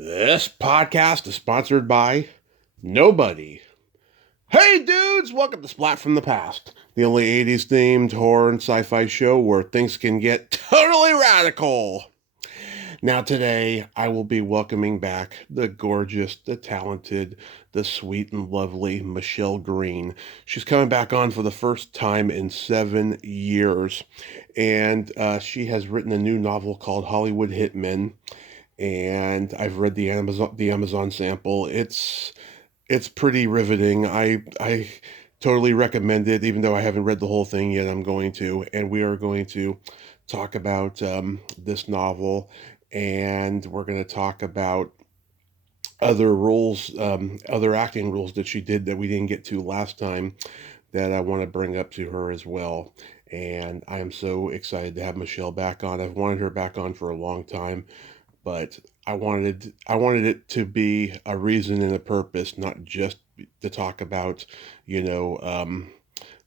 This podcast is sponsored by nobody. Hey dudes, welcome to Splat from the Past, the only 80s themed horror and sci-fi show where things can get totally radical. Now today, I will be welcoming back the gorgeous, the talented, the sweet and lovely Michele Greene. She's coming back on for the first time in 7 years, and she has written a new novel called Hollywood Hitmen, and I've read the Amazon sample. It's pretty riveting. I totally recommend it, even though I haven't read the whole thing yet. I'm going to, and we are going to talk about this novel, and we're going to talk about other roles, other acting roles that she did that we didn't get to last time that I want to bring up to her as well. And I am so excited to have Michele back on. I've wanted her back on for a long time, but I wanted it to be a reason and a purpose, not just to talk about, you know,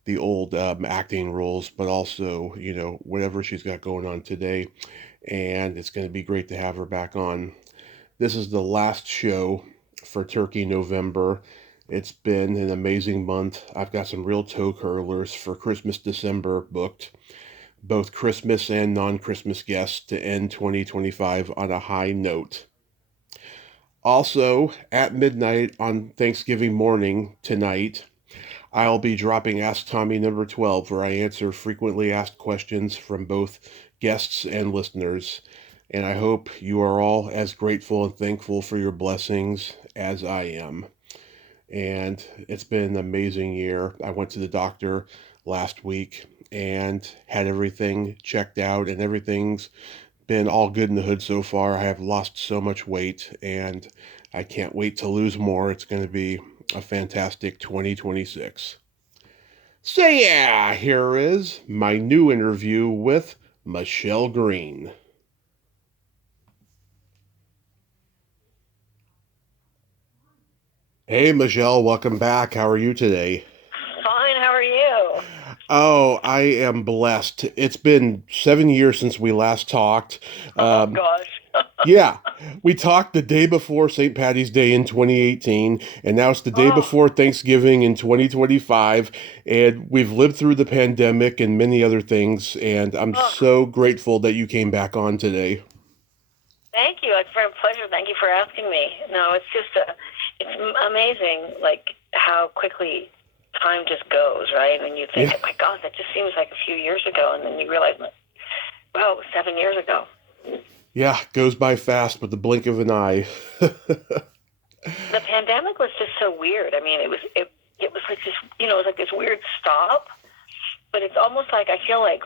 the old acting roles, but also, whatever she's got going on today. And it's going to be great to have her back on. This is the last show for Turkey November. It's been an amazing month. I've got some real toe curlers for Christmas December booked, both Christmas and non-Christmas guests to end 2025 on a high note. Also, at midnight on Thanksgiving morning tonight, I'll be dropping Ask Tommy number 12, where I answer frequently asked questions from both guests and listeners. And I hope you are all as grateful and thankful for your blessings as I am. And it's been an amazing year. I went to the doctor last week and had everything checked out, and everything's been all good in the hood so far. I have lost so much weight, and I can't wait to lose more. It's going to be a fantastic 2026. So yeah, here is my new interview with Michele Greene. Hey Michele, welcome back. How are you today? Fine, how are you? Oh, I am blessed. It's been 7 years since we last talked. Oh Um, gosh. yeah, we talked the day before St. Patty's Day in 2018, and now it's the day Oh, before Thanksgiving in 2025, and we've lived through the pandemic and many other things, and I'm oh, so grateful that you came back on today. thank you. It's a pleasure. Thank you for asking me. No, it's just it's amazing, like how quickly time just goes, right? And you think, Yeah, oh my God, that just seems like a few years ago, and then you realize, wow, it was 7 years ago. yeah, goes by fast with the blink of an eye. The pandemic was just so weird. I mean, it was like this, it was like this weird stop, but it's almost like I feel like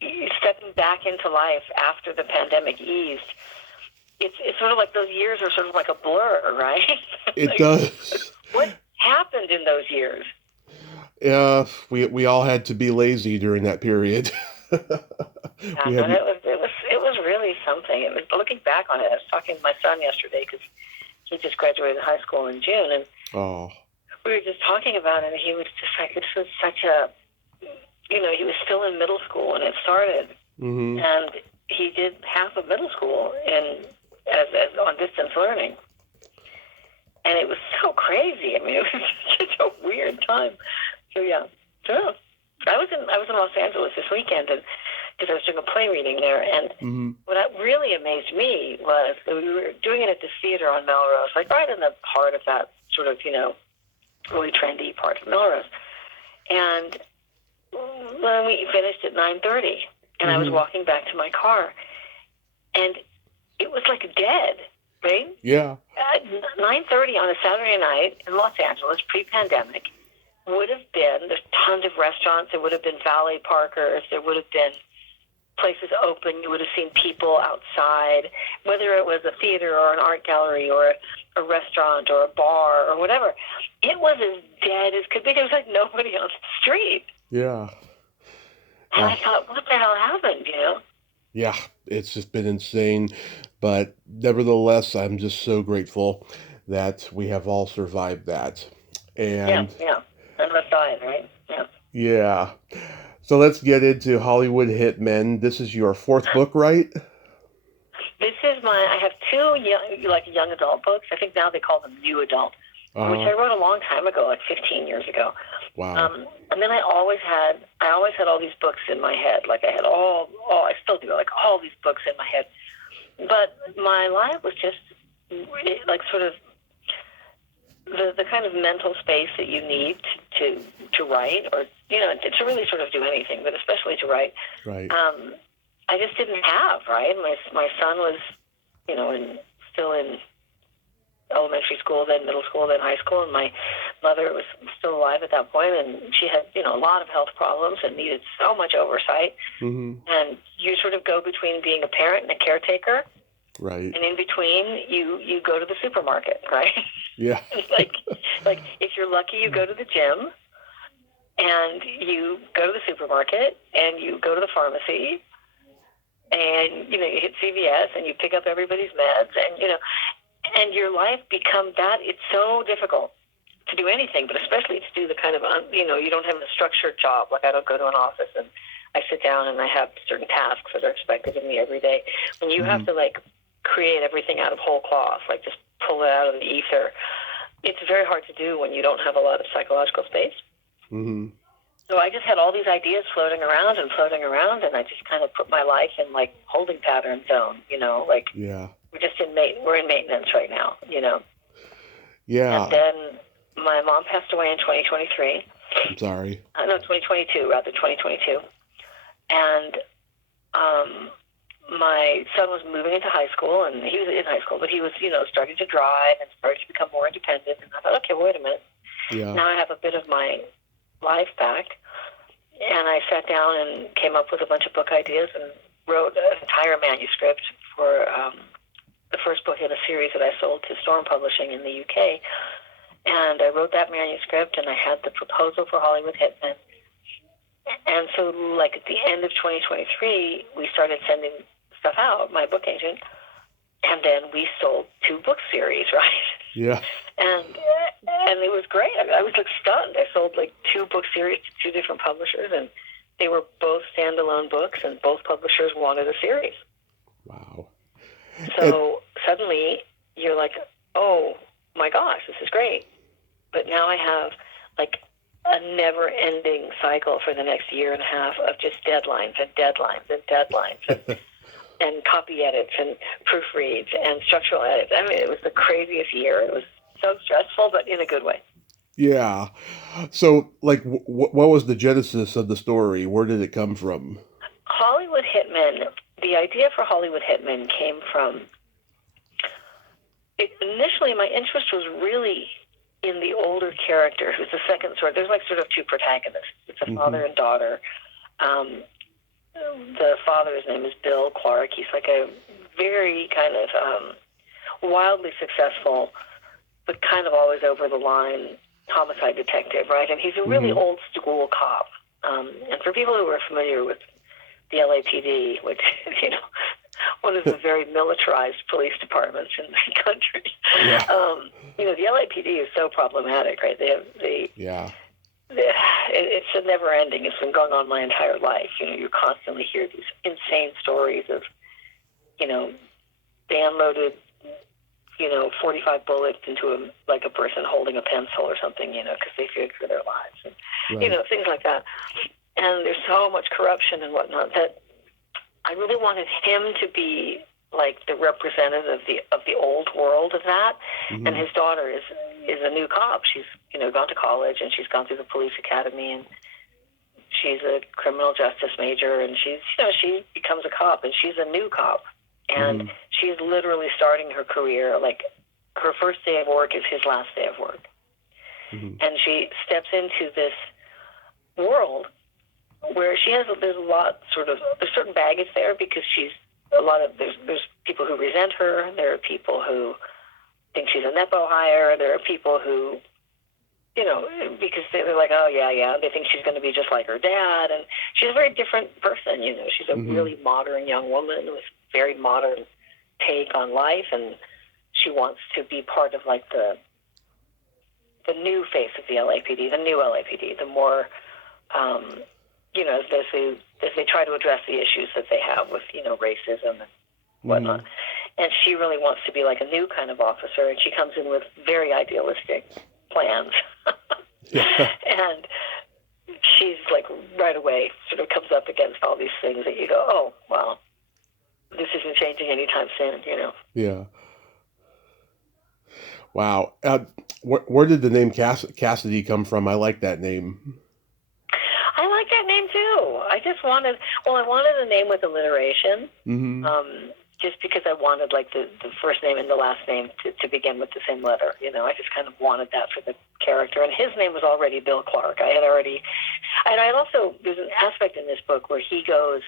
you're stepping back into life after the pandemic eased. It's sort of like those years are sort of like a blur, right? It Like, does. what happened in those years? We all had to be lazy during that period. Yeah, We no, had it was really something. And looking back on it, I was talking to my son yesterday because he just graduated high school in June, and oh, we were just talking about it. And he was just like, this was such a, he was still in middle school when it started, mm-hmm. and he did half of middle school as on distance learning, and it was so crazy. I mean, it was such a weird time. So yeah, so I was in Los Angeles this weekend, and because I was doing a play reading there, and Mm-hmm. what really amazed me was that we were doing it at this theater on Melrose, like right in the heart of that sort of really trendy part of Melrose. And when we finished at 9:30, and I was Mm-hmm. walking back to my car, and it was like dead, right? Yeah. At 9:30 on a Saturday night in Los Angeles, pre-pandemic, would have been, there's tons of restaurants, there would have been valet parkers, there would have been places open, you would have seen people outside, whether it was a theater or an art gallery or a restaurant or a bar or whatever. It was as dead as could be. There was like nobody on the street. Yeah. And Uh, I thought, what the hell happened? yeah. It's just been insane, but nevertheless, I'm just so grateful that we have all survived that. Yeah, And yeah. And the side, right? Yeah. yeah. So let's get into Hollywood Hitmen. This is your fourth book, right? I have two young adult books. I think now they call them new adult, which I wrote a long time ago, like 15 years ago. Wow. And then I always had all these books in my head. Like I had I still do, like all these books in my head. But my life was just like sort of the kind of mental space that you need to write, or to really sort of do anything, but especially to write. Right. I just didn't have, right. My son was, still in elementary school, then middle school, then high school, and my mother was still alive at that point, and she had a lot of health problems and needed so much oversight. Mm-hmm. And you sort of go between being a parent and a caretaker. Right. And in between, you go to the supermarket, right? Yeah. like if you're lucky, you go to the gym, and you go to the supermarket, and you go to the pharmacy, and you hit CVS, and you pick up everybody's meds, and your life becomes that. It's so difficult to do anything, but especially to do the kind of you don't have a structured job. Like I don't go to an office and I sit down and I have certain tasks that are expected of me every day. When you have to create everything out of whole cloth, like just pull it out of the ether, it's very hard to do when you don't have a lot of psychological space. Mm-hmm. So I just had all these ideas floating around, and I just kind of put my life in like holding pattern zone, Yeah. we're in maintenance right now, Yeah. And then my mom passed away in 2023. I'm sorry. No, 2022, rather, 2022. And my son was moving into high school, and he was in high school, but he was, starting to drive and starting to become more independent. And I thought, okay, wait a minute. Yeah. Now I have a bit of my life back. And I sat down and came up with a bunch of book ideas and wrote an entire manuscript for the first book in a series that I sold to Storm Publishing in the UK. And I wrote that manuscript, and I had the proposal for Hollywood Hitmen. And so, like, at the end of 2023, we started sending stuff out, my book agent, and then we sold 2 book series, right? Yeah. And it was great. I was, like, stunned. I sold, like, 2 book series to 2 different publishers, and they were both standalone books, and both publishers wanted a series. Wow. So suddenly, you're like, oh, my gosh, this is great. But now I have, like, a never-ending cycle for the next year and a half of just deadlines and deadlines and deadlines and copy edits and proofreads and structural edits. I mean, it was the craziest year. It was so stressful, but in a good way. Yeah. So, like, what was the genesis of the story? Where did it come from? Hollywood Hitmen, the idea for Hollywood Hitmen came from, initially my interest was really in the older character, who's the second sort. There's like sort of 2 protagonists. It's a father and daughter. The father's name is Bill Clark. He's like a very kind of wildly successful, but kind of always over the line homicide detective, right? And he's a really old school cop. And for people who are familiar with the LAPD, which one of the very militarized police departments in the country. Yeah. The LAPD is so problematic, right? It's a never ending. It's been going on my entire life. You constantly hear these insane stories of, they unloaded, 45 bullets into a person holding a pencil or something, because they feared for their lives, and things like that. And there's so much corruption and whatnot that I really wanted him to be like the representative of the old world of that. And his daughter is a new cop. She's gone to college, and she's gone through the police academy, and she's a criminal justice major, and she becomes a cop, and she's a new cop, and she's literally starting her career. Like, her first day of work is his last day of work, and she steps into this world where there's certain baggage there, because there's people who resent her. There are people who think she's a Nepo hire. There are people who, because they're like, oh, yeah, they think she's going to be just like her dad. And she's a very different person, She's a really modern young woman with very modern take on life, and she wants to be part of, like, the new face of the LAPD, the new LAPD, the more, as they try to address the issues that they have with, racism and whatnot. and she really wants to be like a new kind of officer, and she comes in with very idealistic plans. Yeah. And she's like right away sort of comes up against all these things that you go, oh, well, this isn't changing anytime soon, you know. Yeah. Wow. Where did the name Cassidy come from? I like that name. I like that name too. I wanted a name with alliteration, Mm-hmm. just because I wanted like the first name and the last name to begin with the same letter. You know, I just kind of wanted that for the character. And his name was already Bill Clark. I also, there's an aspect in this book where he's a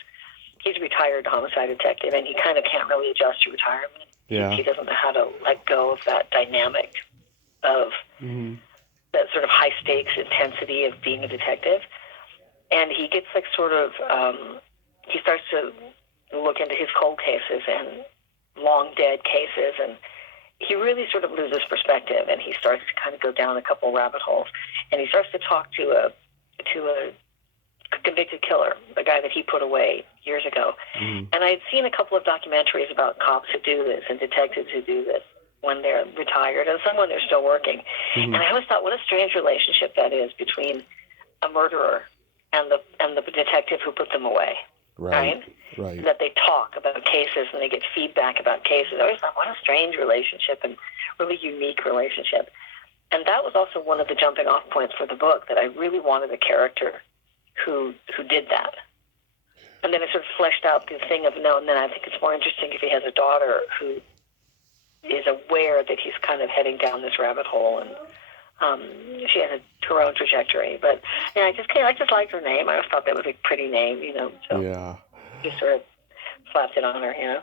retired homicide detective, and he kind of can't really adjust to retirement. Yeah. He doesn't know how to let go of that dynamic of that sort of high stakes intensity of being a detective. And he gets like sort of, he starts to look into his cold cases and long dead cases, and he really sort of loses perspective, and he starts to kind of go down a couple rabbit holes, and he starts to talk to a convicted killer, a guy that he put away years ago. And I had seen a couple of documentaries about cops who do this and detectives who do this when they're retired, and some when they're still working. And I always thought, what a strange relationship that is between a murderer and the detective who put them away. Right? That they talk about cases and they get feedback about cases. I always thought, what a strange relationship and really unique relationship. And that was also one of the jumping off points for the book, that I really wanted a character who did that. And then it sort of fleshed out the thing of, no, and then I think it's more interesting if he has a daughter who is aware that he's kind of heading down this rabbit hole, and she has her own trajectory. But yeah, I just liked her name. I always thought that was a pretty name, you know. So Yeah. just sort of slapped it on her, you know.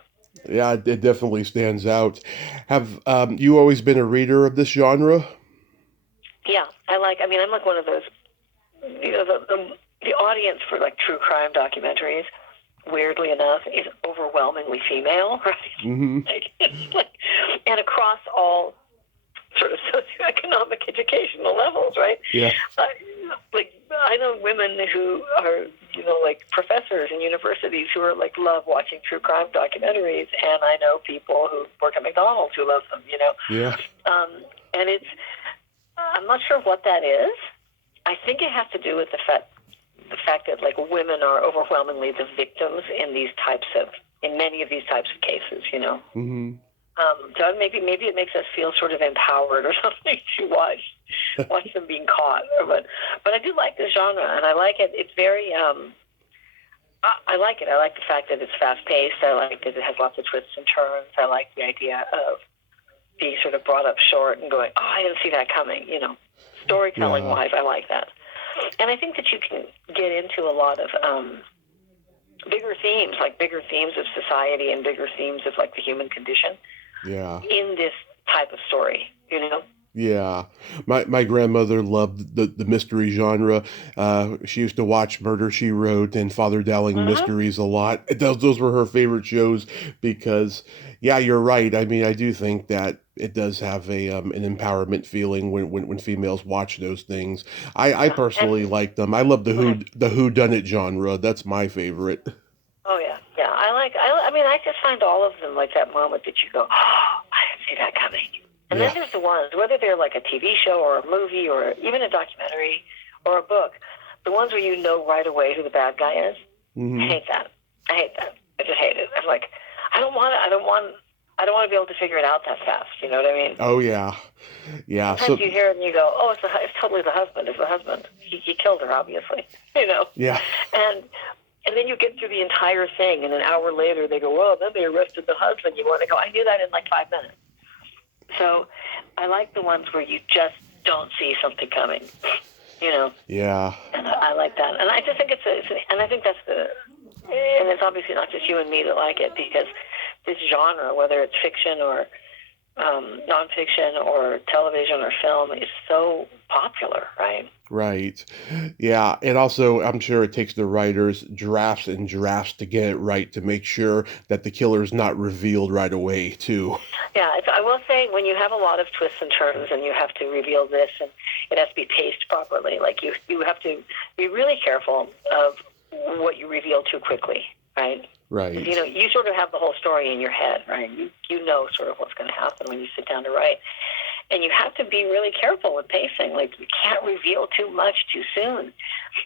Yeah, it definitely stands out. Have you always been a reader of this genre? Yeah, I'm like one of those, you know, the audience for like true crime documentaries, weirdly enough, is overwhelmingly female, right? Mm-hmm. And across all sort of socioeconomic educational levels, right? Yeah. I know women who are, you know, like professors in universities who are like love watching true crime documentaries, and I know people who work at McDonald's who love them, you know. Yeah. And I'm not sure what that is. I think it has to do with the fact that like women are overwhelmingly the victims in many of these types of cases, you know. Mm-hmm. So maybe it makes us feel sort of empowered or something to watch them being caught. But I do like the genre, and I like it. It's very I like it. I like the fact that it's fast paced. I like that it has lots of twists and turns. I like the idea of being sort of brought up short and going, oh, I didn't see that coming. You know, storytelling wise, I like that. And I think that you can get into a lot of bigger themes of society and bigger themes of like the human condition. Yeah. In this type of story, you know? Yeah. My grandmother loved the mystery genre. She used to watch Murder, She Wrote and Father Dowling mysteries a lot. Those were her favorite shows because, yeah, you're right. I mean, I do think that it does have an empowerment feeling when females watch those things. I personally like them. I love the whodunit genre. That's my favorite. Oh yeah. I just find all of them like that moment that you go, oh, I didn't see that coming. And then there's the ones, whether they're like a TV show or a movie or even a documentary or a book, the ones where you know right away who the bad guy is. I hate that. I just hate it. I'm like, I don't want to be able to figure it out that fast. You know what I mean? Oh yeah. Sometimes you hear it and you go, oh, it's totally the husband. It's the husband. He killed her, obviously. You know? Yeah. And then you get through the entire thing, and an hour later they go, well, then they arrested the husband. You want to go, I knew that in like 5 minutes. So I like the ones where you just don't see something coming, you know? Yeah. And I like that. And I just think and I think that's and it's obviously not just you and me that like it, because this genre, whether it's fiction or nonfiction or television or film, is so popular, right? Right. Yeah. And also, I'm sure it takes the writers drafts and drafts to get it right to make sure that the killer is not revealed right away, too. Yeah. I will say, when you have a lot of twists and turns and you have to reveal this, and it has to be paced properly, like you have to be really careful of what you reveal too quickly, right? Right. You sort of have the whole story in your head, right? You know sort of what's going to happen when you sit down to write. And you have to be really careful with pacing. Like, you can't reveal too much too soon.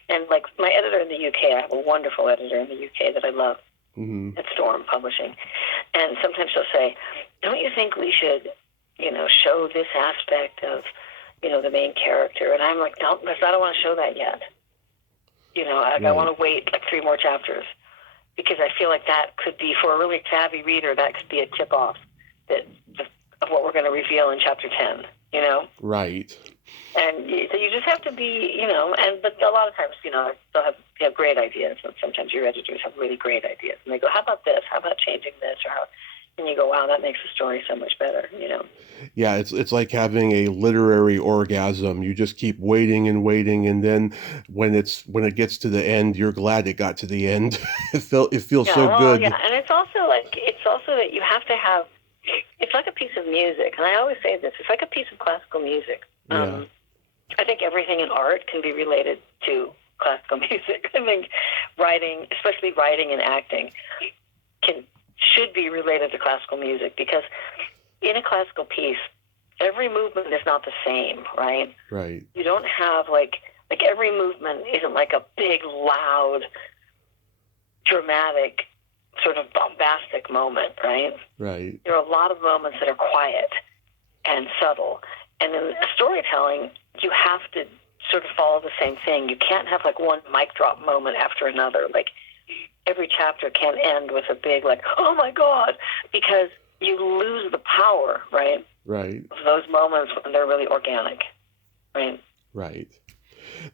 And, like, my editor in the UK, I have a wonderful editor in the UK that I love at Storm Publishing. And sometimes she'll say, don't you think we should, show this aspect of, the main character? And I'm like, no, because I don't want to show that yet. I want to wait, like, 3 more chapters. Because I feel like that could be, for a really savvy reader, that could be a tip-off of what we're going to reveal in chapter 10, Right. And so you just have to be, but a lot of times, they'll have great ideas, and sometimes your editors have really great ideas, and they go, how about this? How about changing this? And you go, wow, that makes the story so much better, Yeah, it's like having a literary orgasm. You just keep waiting and waiting, and then when it gets to the end, you're glad it got to the end. It feels so good. Yeah, and it's also that you have to have. It's like a piece of music, and I always say this. It's like a piece of classical music. Yeah. I think everything in art can be related to classical music. I think writing, especially writing and acting, should be related to classical music, because in a classical piece, every movement is not the same, right? Right. You don't have like every movement isn't like a big, loud, dramatic, sort of bombastic moment, right? Right. There are a lot of moments that are quiet and subtle. And in storytelling, you have to sort of follow the same thing. You can't have like one mic drop moment after another. Like, every chapter can't end with a big, like, oh my God, because you lose the power, right? Right. Of those moments when they're really organic, right? Right.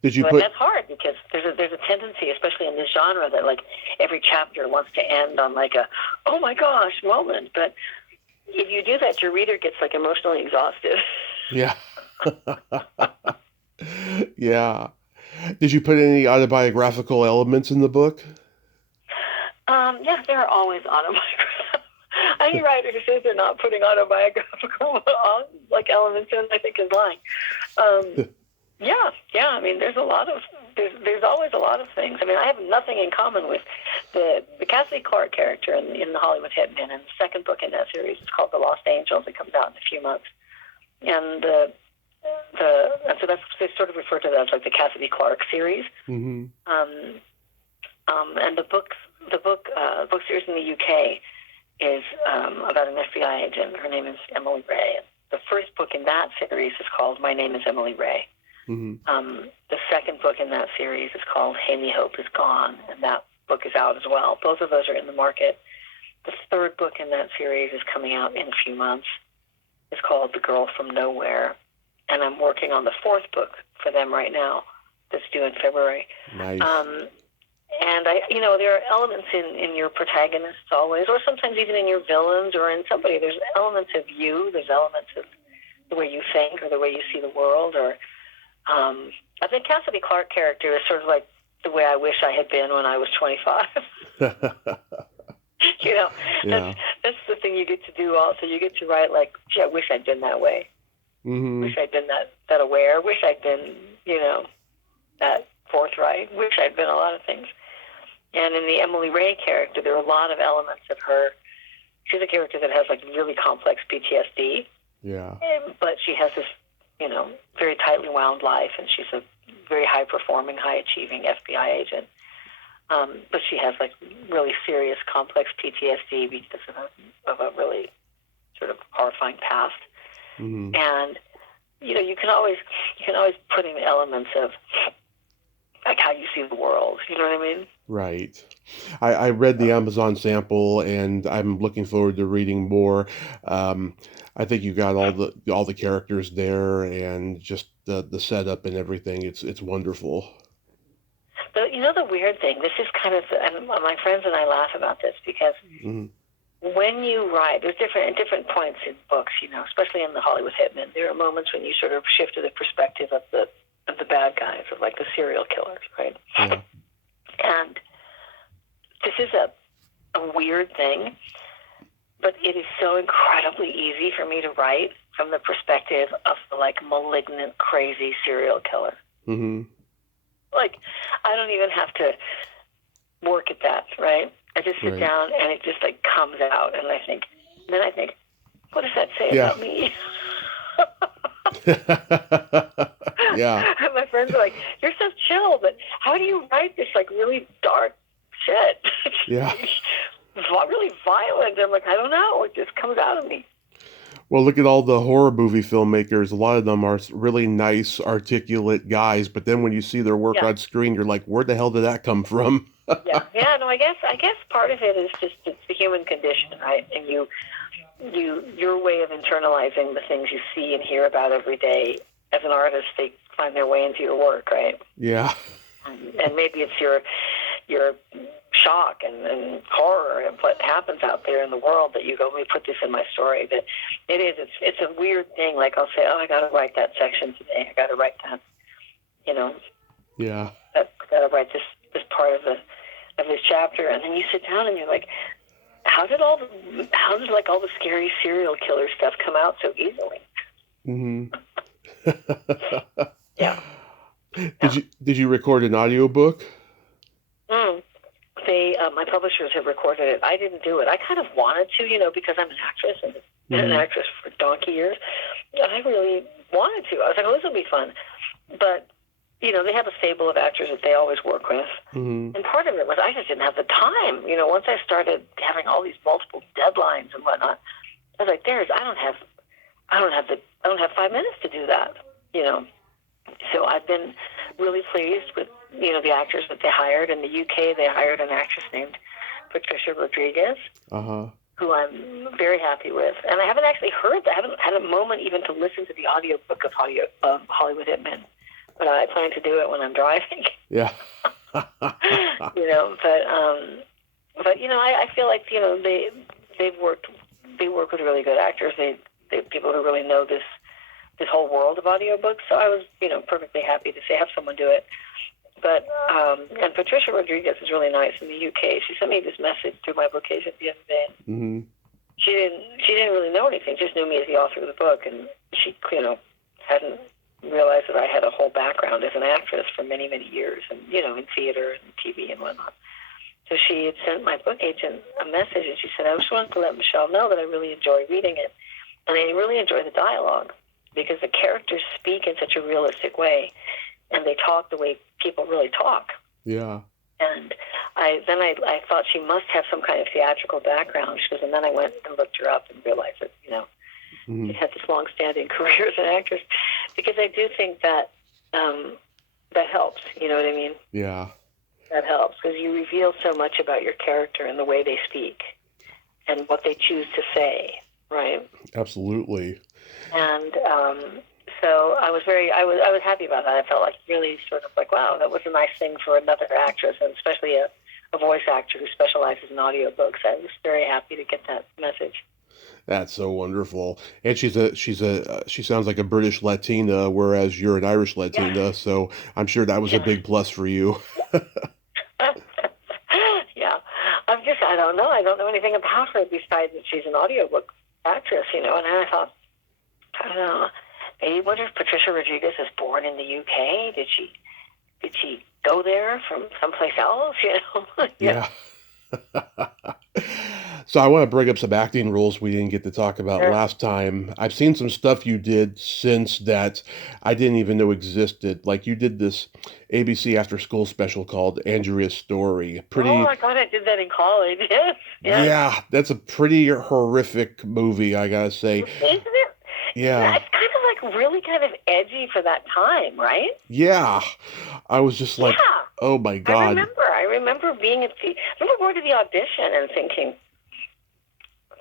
Did you But put? that's hard, because there's a tendency, especially in this genre, that like every chapter wants to end on like a oh my gosh moment. But if you do that, your reader gets like emotionally exhausted. Yeah. Yeah. Did you put any autobiographical elements in the book? Yes, there are always autobiographical. Any writer who says they're not putting autobiographical like elements in, I think, is lying. Yeah. I mean, there's always a lot of things. I mean, I have nothing in common with the Cassidy Clark character in the Hollywood Hitman, and the second book in that series is called The Lost Angels. It comes out in a few months, and so that's, they sort of refer to that as like the Cassidy Clark series. Mm-hmm. And the book series in the UK is about an FBI agent. Her name is Emily Ray. The first book in that series is called My Name is Emily Ray. Mm-hmm. The second book in that series is called Haley Hope is Gone, and that book is out as well. Both of those are in the market. The third book in that series is coming out in a few months. It's called The Girl from Nowhere, and I'm working on the fourth book for them right now that's due in February. Nice. And there are elements in your protagonists always, or sometimes even in your villains or in somebody. There's elements of you. There's elements of the way you think or the way you see the world. Or I think Cassidy Clark character is sort of like the way I wish I had been when I was 25. Yeah. That's the thing you get to do also. You get to write like, gee, I wish I'd been that way. Mm-hmm. Wish I'd been that aware. Wish I'd been, that forthright. Wish I'd been a lot of things. And in the Emily Ray character, there are a lot of elements of her. She's a character that has like really complex PTSD. Yeah. But she has this, very tightly wound life, and she's a very high-performing, high-achieving FBI agent. But she has like really serious, complex PTSD because of a really sort of horrifying past. Mm-hmm. And you can always put in elements of like how you see the world. You know what I mean? Right. I read the Amazon sample, and I'm looking forward to reading more. I think you got all the characters there, and just the setup and everything. It's wonderful. But the weird thing. This is kind of, and my friends and I laugh about this because Mm-hmm. when you write, there's at different points in books. Especially in the Hollywood Hitman, there are moments when you sort of shift to the perspective of the bad guys, of like the serial killers, right? Yeah. And this is a weird thing, but it is so incredibly easy for me to write from the perspective of the like malignant, crazy serial killer. Mm-hmm. Like, I don't even have to work at that, right? I just sit Right. down and it just like comes out, and then I think, what does that say Yeah. about me? Yeah. And my friends are like, "You're so chill, but how do you write this like really dark shit? Yeah. Really violent?" I'm like, "I don't know. It just comes out of me." Well, look at all the horror movie filmmakers. A lot of them are really nice, articulate guys, but then when you see their work Yeah. on screen, you're like, where the hell did that come from? Yeah. No, I guess part of it is just it's the human condition, right? And your way of internalizing the things you see and hear about every day. As an artist, they find their way into your work, right? Yeah. And maybe it's your shock and horror of what happens out there in the world that you go, let me put this in my story. But it's a weird thing. Like I'll say, oh, I got to write that section today. I got to write that, Yeah. I got to write this part of this chapter. And then you sit down and you're like, how did like all the scary serial killer stuff come out so easily? Mm-hmm. Yeah. Did you record an audiobook? My publishers have recorded it. I didn't do it. I kind of wanted to, because I'm an actress and been an actress for donkey years. I really wanted to. I was like, oh, this will be fun. But, they have a stable of actors that they always work with. Mm-hmm. And part of it was I just didn't have the time. Once I started having all these multiple deadlines and whatnot, I was like, I don't have 5 minutes to do that, So I've been really pleased with, the actors that they hired. In the UK, they hired an actress named Patricia Rodriguez, who I'm very happy with. And I haven't actually I haven't had a moment even to listen to the audiobook of Hollywood Hitmen. But I plan to do it when I'm driving. Yeah. But I feel like, they work with really good actors. They people who really know this whole world of audiobooks. So I was, perfectly happy to have someone do it. But and Patricia Rodriguez is really nice in the UK. She sent me this message through my book agent the other day. Mm-hmm. She didn't really know anything. Just knew me as the author of the book, and she, hadn't realized that I had a whole background as an actress for many, many years, and in theater and TV and whatnot. So she had sent my book agent a message, and she said, I just wanted to let Michele know that I really enjoy reading it, and I really enjoy the dialogue, because the characters speak in such a realistic way, and they talk the way people really talk. Yeah. And I thought she must have some kind of theatrical background. She goes, and then I went and looked her up and realized that, she had this long-standing career as an actress, because I do think that that helps. You know what I mean? Yeah. That helps, because you reveal so much about your character and the way they speak and what they choose to say, right? Absolutely. And so I was happy about that. I felt like really sort of like, wow, that was a nice thing for another actress, and especially a voice actor who specializes in audiobooks. I was very happy to get that message. That's so wonderful. And she sounds like a British Latina, whereas you're an Irish Latina. Yeah. So I'm sure that was a big plus for you. Yeah. I don't know. I don't know anything about her besides that she's an audiobook actress, and then I thought, I don't know, maybe wonder if Patricia Rodriguez is born in the UK? Did she go there from someplace else, Yeah. So I want to bring up some acting roles we didn't get to talk about last time. I've seen some stuff you did since that I didn't even know existed. Like you did this ABC after school special called Andrea's Story. Oh my God, I did that in college. Yes. Yeah, that's a pretty horrific movie, I gotta say. Isn't it? Yeah. It's kind of like really kind of edgy for that time, right? Yeah. I was just like, oh my God. I remember going to the audition and thinking,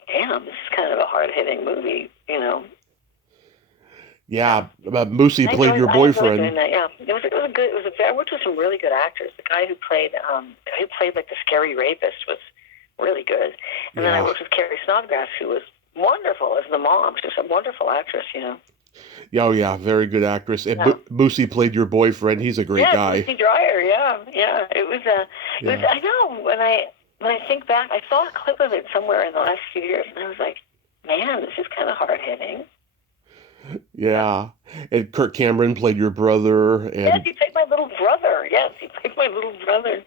damn, this is kind of a hard-hitting movie, Yeah, Moosey played your boyfriend. I enjoyed doing that, yeah. I worked with some really good actors. The guy who played like the scary rapist was really good. And then I worked with Carrie Snodgrass, who was wonderful as the mom. She was a wonderful actress, Yeah, oh yeah, very good actress. And Moosey played your boyfriend. He's a great guy. Moosey Dryer, yeah. It was I know, when I think back, I saw a clip of it somewhere in the last few years, and I was like, man, this is kind of hard-hitting. Yeah. And Kirk Cameron played your brother. And Yes, he played my little brother. Yes, he played my little brother.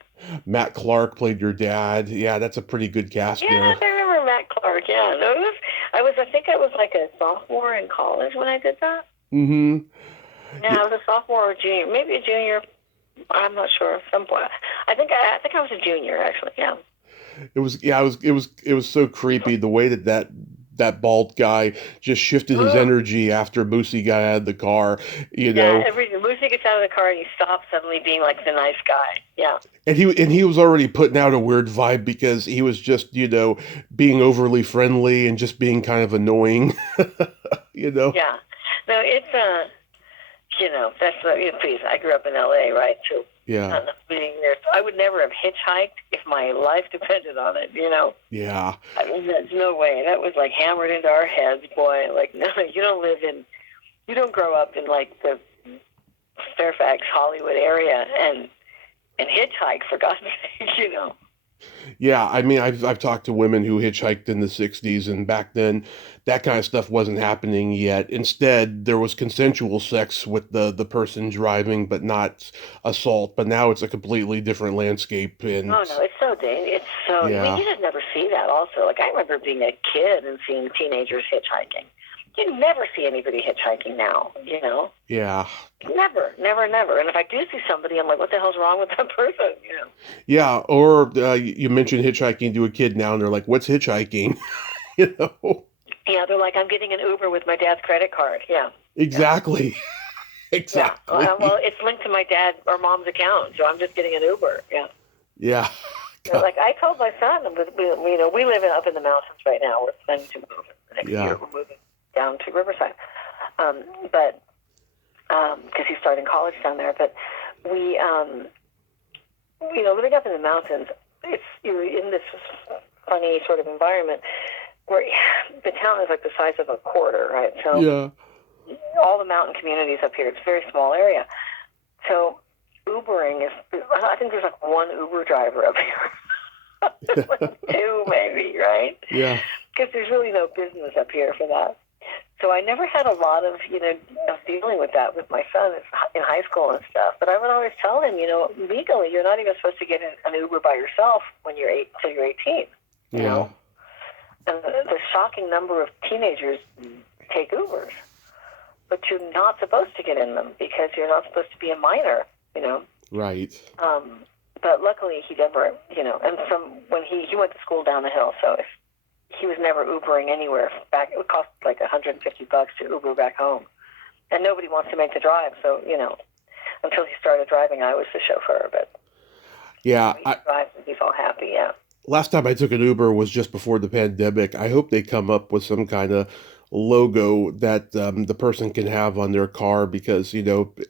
Matt Clark played your dad. Yeah, that's a pretty good cast Yes, there. I remember Matt Clark. Yeah, no, I think I was like a sophomore in college when I did that. Mm-hmm. Yeah, I was a sophomore or junior, maybe a junior. I'm not sure. Some point. I think I was a junior actually. Yeah. It was so creepy the way that bald guy just shifted his Ugh. energy after Boosie got out of the car, you Yeah. know. Lucy gets out of the car and he stops suddenly being like the nice guy. Yeah. And he was already putting out a weird vibe because he was just, being overly friendly and just being kind of annoying, you know. Yeah. No, it's that's please. I grew up in L.A., right? So Yeah. being there, I would never have hitchhiked if my life depended on it. Yeah. I mean, there's no way. That was like hammered into our heads, boy. Like, no, you don't grow up in like the Fairfax, Hollywood area and hitchhike for God's sake. Yeah, I mean, I've talked to women who hitchhiked in the '60s, and back then, that kind of stuff wasn't happening yet. Instead, there was consensual sex with the person driving, but not assault. But now it's a completely different landscape, and Oh no, it's so dangerous. It's so. I mean, yeah, you just never see that. Also, like I remember being a kid and seeing teenagers hitchhiking. You never see anybody hitchhiking now. yeah, Never, never, never. And if I do see somebody, I'm like, what the hell's wrong with that person? yeah. Or you mentioned hitchhiking to a kid now, and they're like, "What's hitchhiking?" You know? Yeah, they're like, I'm getting an Uber with my dad's credit card. Yeah. Yeah. Exactly, Yeah. Well, exactly. it's linked to my dad or mom's account, so I'm just getting an Uber. Yeah. Yeah, Like I told my son, we live up in the mountains right now. We're planning to move the next yeah, year. We're moving down to Riverside, but because he's starting college down there. But we, living up in the mountains, you're in this funny sort of environment where the town is like the size of a quarter, right? So yeah. all the mountain communities up here, it's a very small area. So Ubering I think there's like one Uber driver up here. Like two maybe, right? Yeah. Because there's really no business up here for that. So I never had a lot of, of dealing with that with my son in high school and stuff. But I would always tell him, legally, you're not even supposed to get an Uber by yourself when you're until you're 18. You Yeah. know, and the shocking number of teenagers take Ubers, but you're not supposed to get in them because you're not supposed to be a minor. Right. But luckily he never, and from when he went to school down the hill, so if he was never Ubering anywhere back, it would cost like $150 to Uber back home, and nobody wants to make the drive. So until he started driving, I was the chauffeur. But Yeah. he drives and he's all happy. Yeah. Last time I took an Uber was just before the pandemic. I hope they come up with some kind of logo that the person can have on their car because,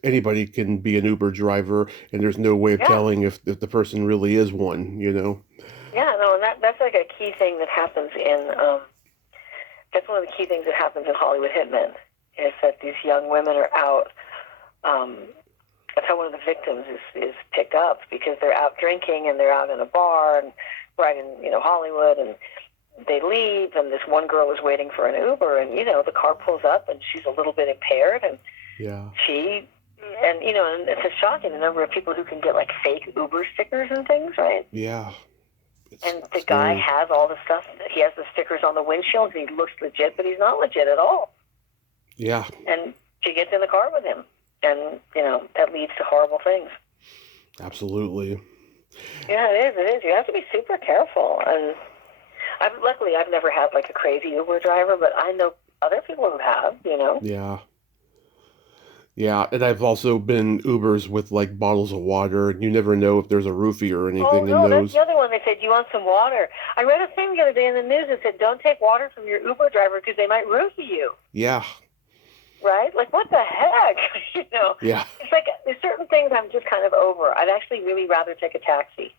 anybody can be an Uber driver and there's no way of Yeah. telling if the person really is one. Yeah, no, and that's like a key thing that happens that's one of the key things that happens in Hollywood Hitmen, is that these young women are out, that's how one of the victims is picked up, because they're out drinking and they're out in a bar and right in, Hollywood, and they leave, and this one girl is waiting for an Uber, and, the car pulls up and she's a little bit impaired, and Yeah. and it's just shocking the number of people who can get like fake Uber stickers and things, right? Yeah. And the guy has all the stuff. He has the stickers on the windshield. He looks legit, but he's not legit at all. Yeah. And she gets in the car with him. And, that leads to horrible things. Absolutely. Yeah, it is. You have to be super careful. And luckily, I've never had like a crazy Uber driver, but I know other people who have, Yeah. Yeah, and I've also been Ubers with like bottles of water, and you never know if there's a roofie or Oh, anything in no, that's those. the other one. They said, do you want some water? I read a thing the other day in the news that said, don't take water from your Uber driver because they might roofie you. Yeah. Right? Like, what the heck? Yeah. It's like, there's certain things I'm just kind of over. I'd actually really rather take a taxi.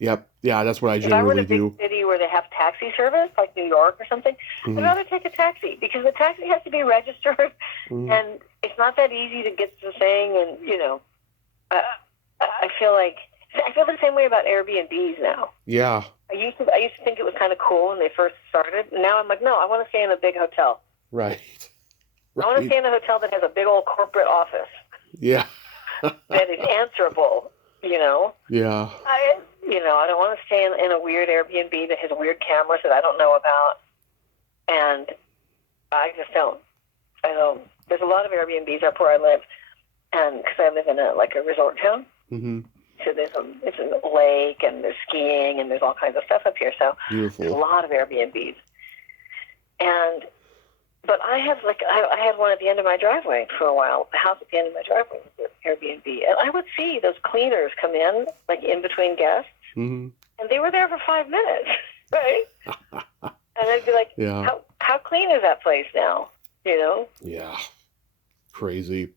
Yep. Yeah, that's what I If I were in generally a big do. city where they have taxi service, like New York or something, I'd Mhm. rather take a taxi because the taxi has to be registered, Mhm. and it's not that easy to get the thing. And I feel the same way about Airbnbs now. Yeah. I used to think it was kind of cool when they first started. Now I'm like, no, I want to stay in a big hotel. Right. I want to stay in a hotel that has a big old corporate office. Yeah. that is answerable, Yeah. I don't want to stay in a weird Airbnb that has weird cameras that I don't know about. And I just don't. There's a lot of Airbnbs up where I live, and because I live in a resort town. Mm-hmm. So it's a lake, and there's skiing, and there's all kinds of stuff up here. So Beautiful. there's a lot of Airbnbs. But I had one at the end of my driveway for a while. The house at the end of my driveway was an Airbnb, and I would see those cleaners come in, like in between guests, mm-hmm. and they were there for 5 minutes, right? And I'd be like, yeah. How clean is that place now? Yeah. Crazy.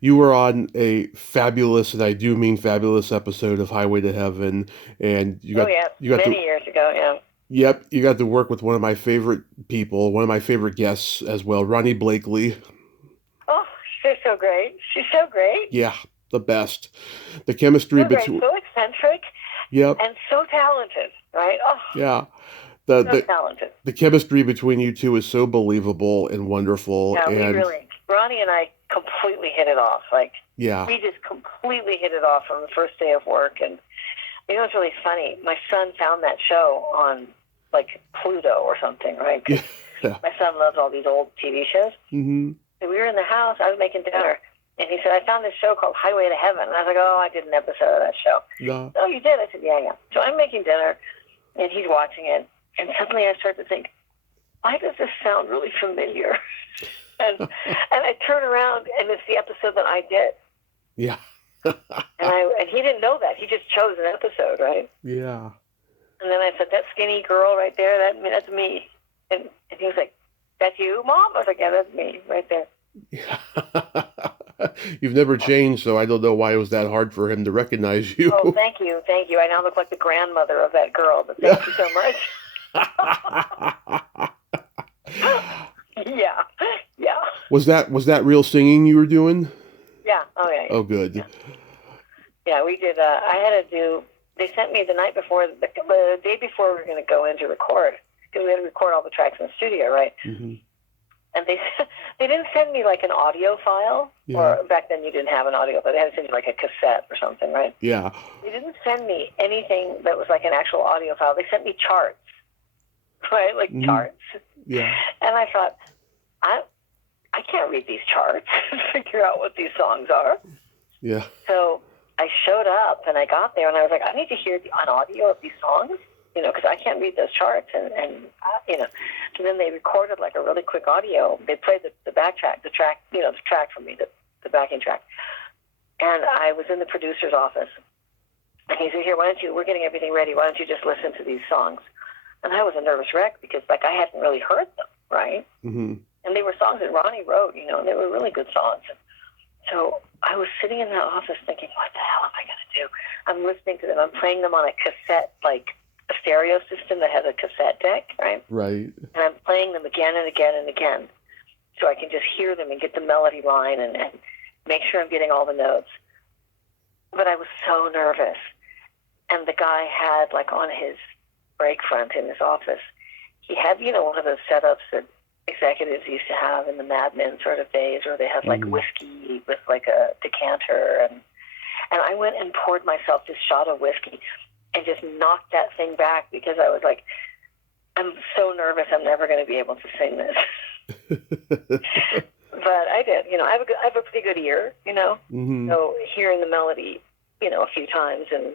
You were on a fabulous, and I do mean fabulous, episode of Highway to Heaven, and you got many years ago, yeah. Yep, you got to work with one of my favorite people, one of my favorite guests as well, Ronnie Blakely. Oh, she's so great. She's so great. Yeah, the best. The chemistry between so eccentric. Yep. And so talented, right? Oh. Yeah. So talented. The chemistry between you two is so believable and wonderful. Yeah, and Ronnie and I completely hit it off. We just completely hit it off from the first day of work. And it was really funny. My son found that show on Pluto or something, right? Yeah. My son loves all these old TV shows. Mm-hmm. So we were in the house. I was making dinner. And he said, I found this show called Highway to Heaven. And I was like, oh, I did an episode of that show. No. Oh, you did? I said, yeah. So I'm making dinner, and he's watching it. And suddenly I start to think, why does this sound really familiar? and I turn around, and it's the episode that I did. Yeah. and he didn't know that. He just chose an episode, right? Yeah. And then I said, that skinny girl right there, that's me. And he was like, that's you, Mom? I was like, yeah, that's me right there. Yeah. You've never changed, so I don't know why it was that hard for him to recognize you. Oh, thank you. I now look like the grandmother of that girl, but thank you so much. Yeah. Was that real singing you were doing? Yeah. Oh, yeah. Oh, good. Yeah, we did. They sent me the night before, the day before we were going to go in to record, because we had to record all the tracks in the studio, right? Mm-hmm. And they didn't send me an audio file, or back then you didn't have an audio, but they had to send you a cassette or something, right? Yeah. They didn't send me anything that was an actual audio file. They sent me charts, right? Charts. Yeah. And I thought, I can't read these charts and figure out what these songs are. Yeah. So I showed up, and I got there, and I was like, I need to hear an audio of these songs, because I can't read those charts, and So then they recorded a really quick audio. They played the backtrack, the track for me, the backing track. And I was in the producer's office, and he said, "Here, we're getting everything ready. Why don't you just listen to these songs?" And I was a nervous wreck because I hadn't really heard them, right? Mm-hmm. And they were songs that Ronnie wrote, and they were really good songs. And so I was sitting in that office thinking, what the hell am I going to do? I'm listening to them. I'm playing them on a cassette, a stereo system that has a cassette deck, right? Right. And I'm playing them again and again and again so I can just hear them and get the melody line and make sure I'm getting all the notes. But I was so nervous. And the guy had, on his break front in his office, he had, one of those setups that executives used to have in the Mad Men sort of days where they have, whiskey with, a decanter. And I went and poured myself this shot of whiskey and just knocked that thing back because I was like, I'm so nervous I'm never going to be able to sing this. But I did. I have a pretty good ear, Mm-hmm. So hearing the melody, a few times and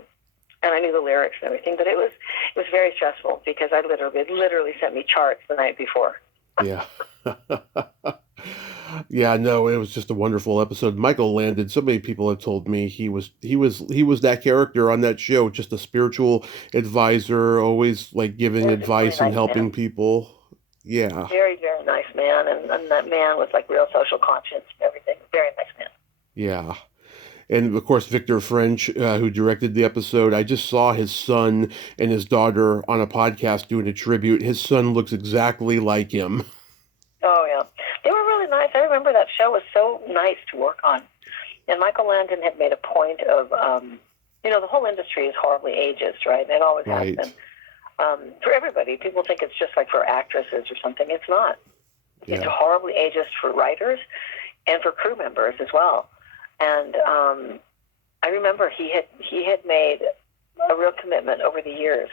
I knew the lyrics and everything, but it was very stressful because I literally sent me charts the night before. Yeah. Yeah, no, it was just a wonderful episode. Michael Landon, so many people have told me he was that character on that show, just a spiritual advisor, always giving advice really and helping people. Yeah. Very, very nice man, and that man was real social conscience and everything. Very nice man. Yeah. And of course, Victor French, who directed the episode, I just saw his son and his daughter on a podcast doing a tribute. His son looks exactly like him. Oh, yeah. They were really nice. I remember that show was so nice to work on. And Michael Landon had made a point of, the whole industry is horribly ageist, right? It always has been. For everybody, people think it's just for actresses or something. It's not. Yeah. It's horribly ageist for writers and for crew members as well. And I remember he had made a real commitment over the years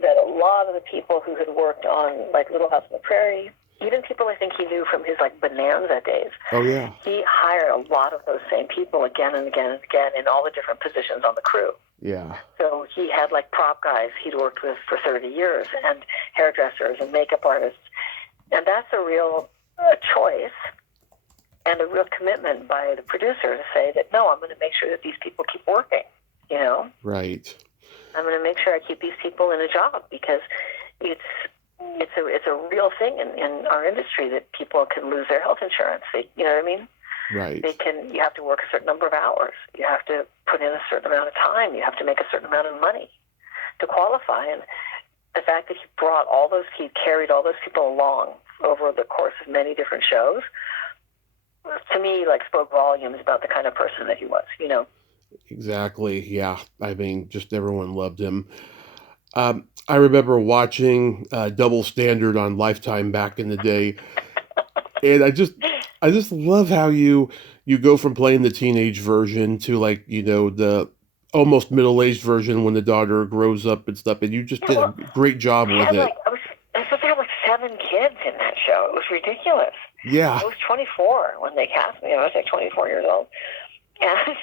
that a lot of the people who had worked on like Little House on the Prairie, even people I think he knew from his like Bonanza days. Oh yeah. He hired a lot of those same people again and again and again in all the different positions on the crew. Yeah. So he had like prop guys he'd worked with for 30 years and hairdressers and makeup artists. And that's a real choice and a real commitment by the producer to say that, no, I'm going to make sure that these people keep working, you know? Right. I'm going to make sure I keep these people in a job because it's a real thing in our industry that people can lose their health insurance. You know what I mean? Right. You have to work a certain number of hours. You have to put in a certain amount of time. You have to make a certain amount of money to qualify. And the fact that he carried all those people along over the course of many different shows, to me, like, spoke volumes about the kind of person that he was, you know? Exactly. Yeah. I mean, just everyone loved him. I remember watching Double Standard on Lifetime back in the day, and I just love how you go from playing the teenage version to, like, you know, the almost middle-aged version when the daughter grows up and stuff, and you just did a great job with it. I was supposed to have like 7 kids in that show. It was ridiculous. Yeah. I was 24 when they cast me. I was like 24 years old. And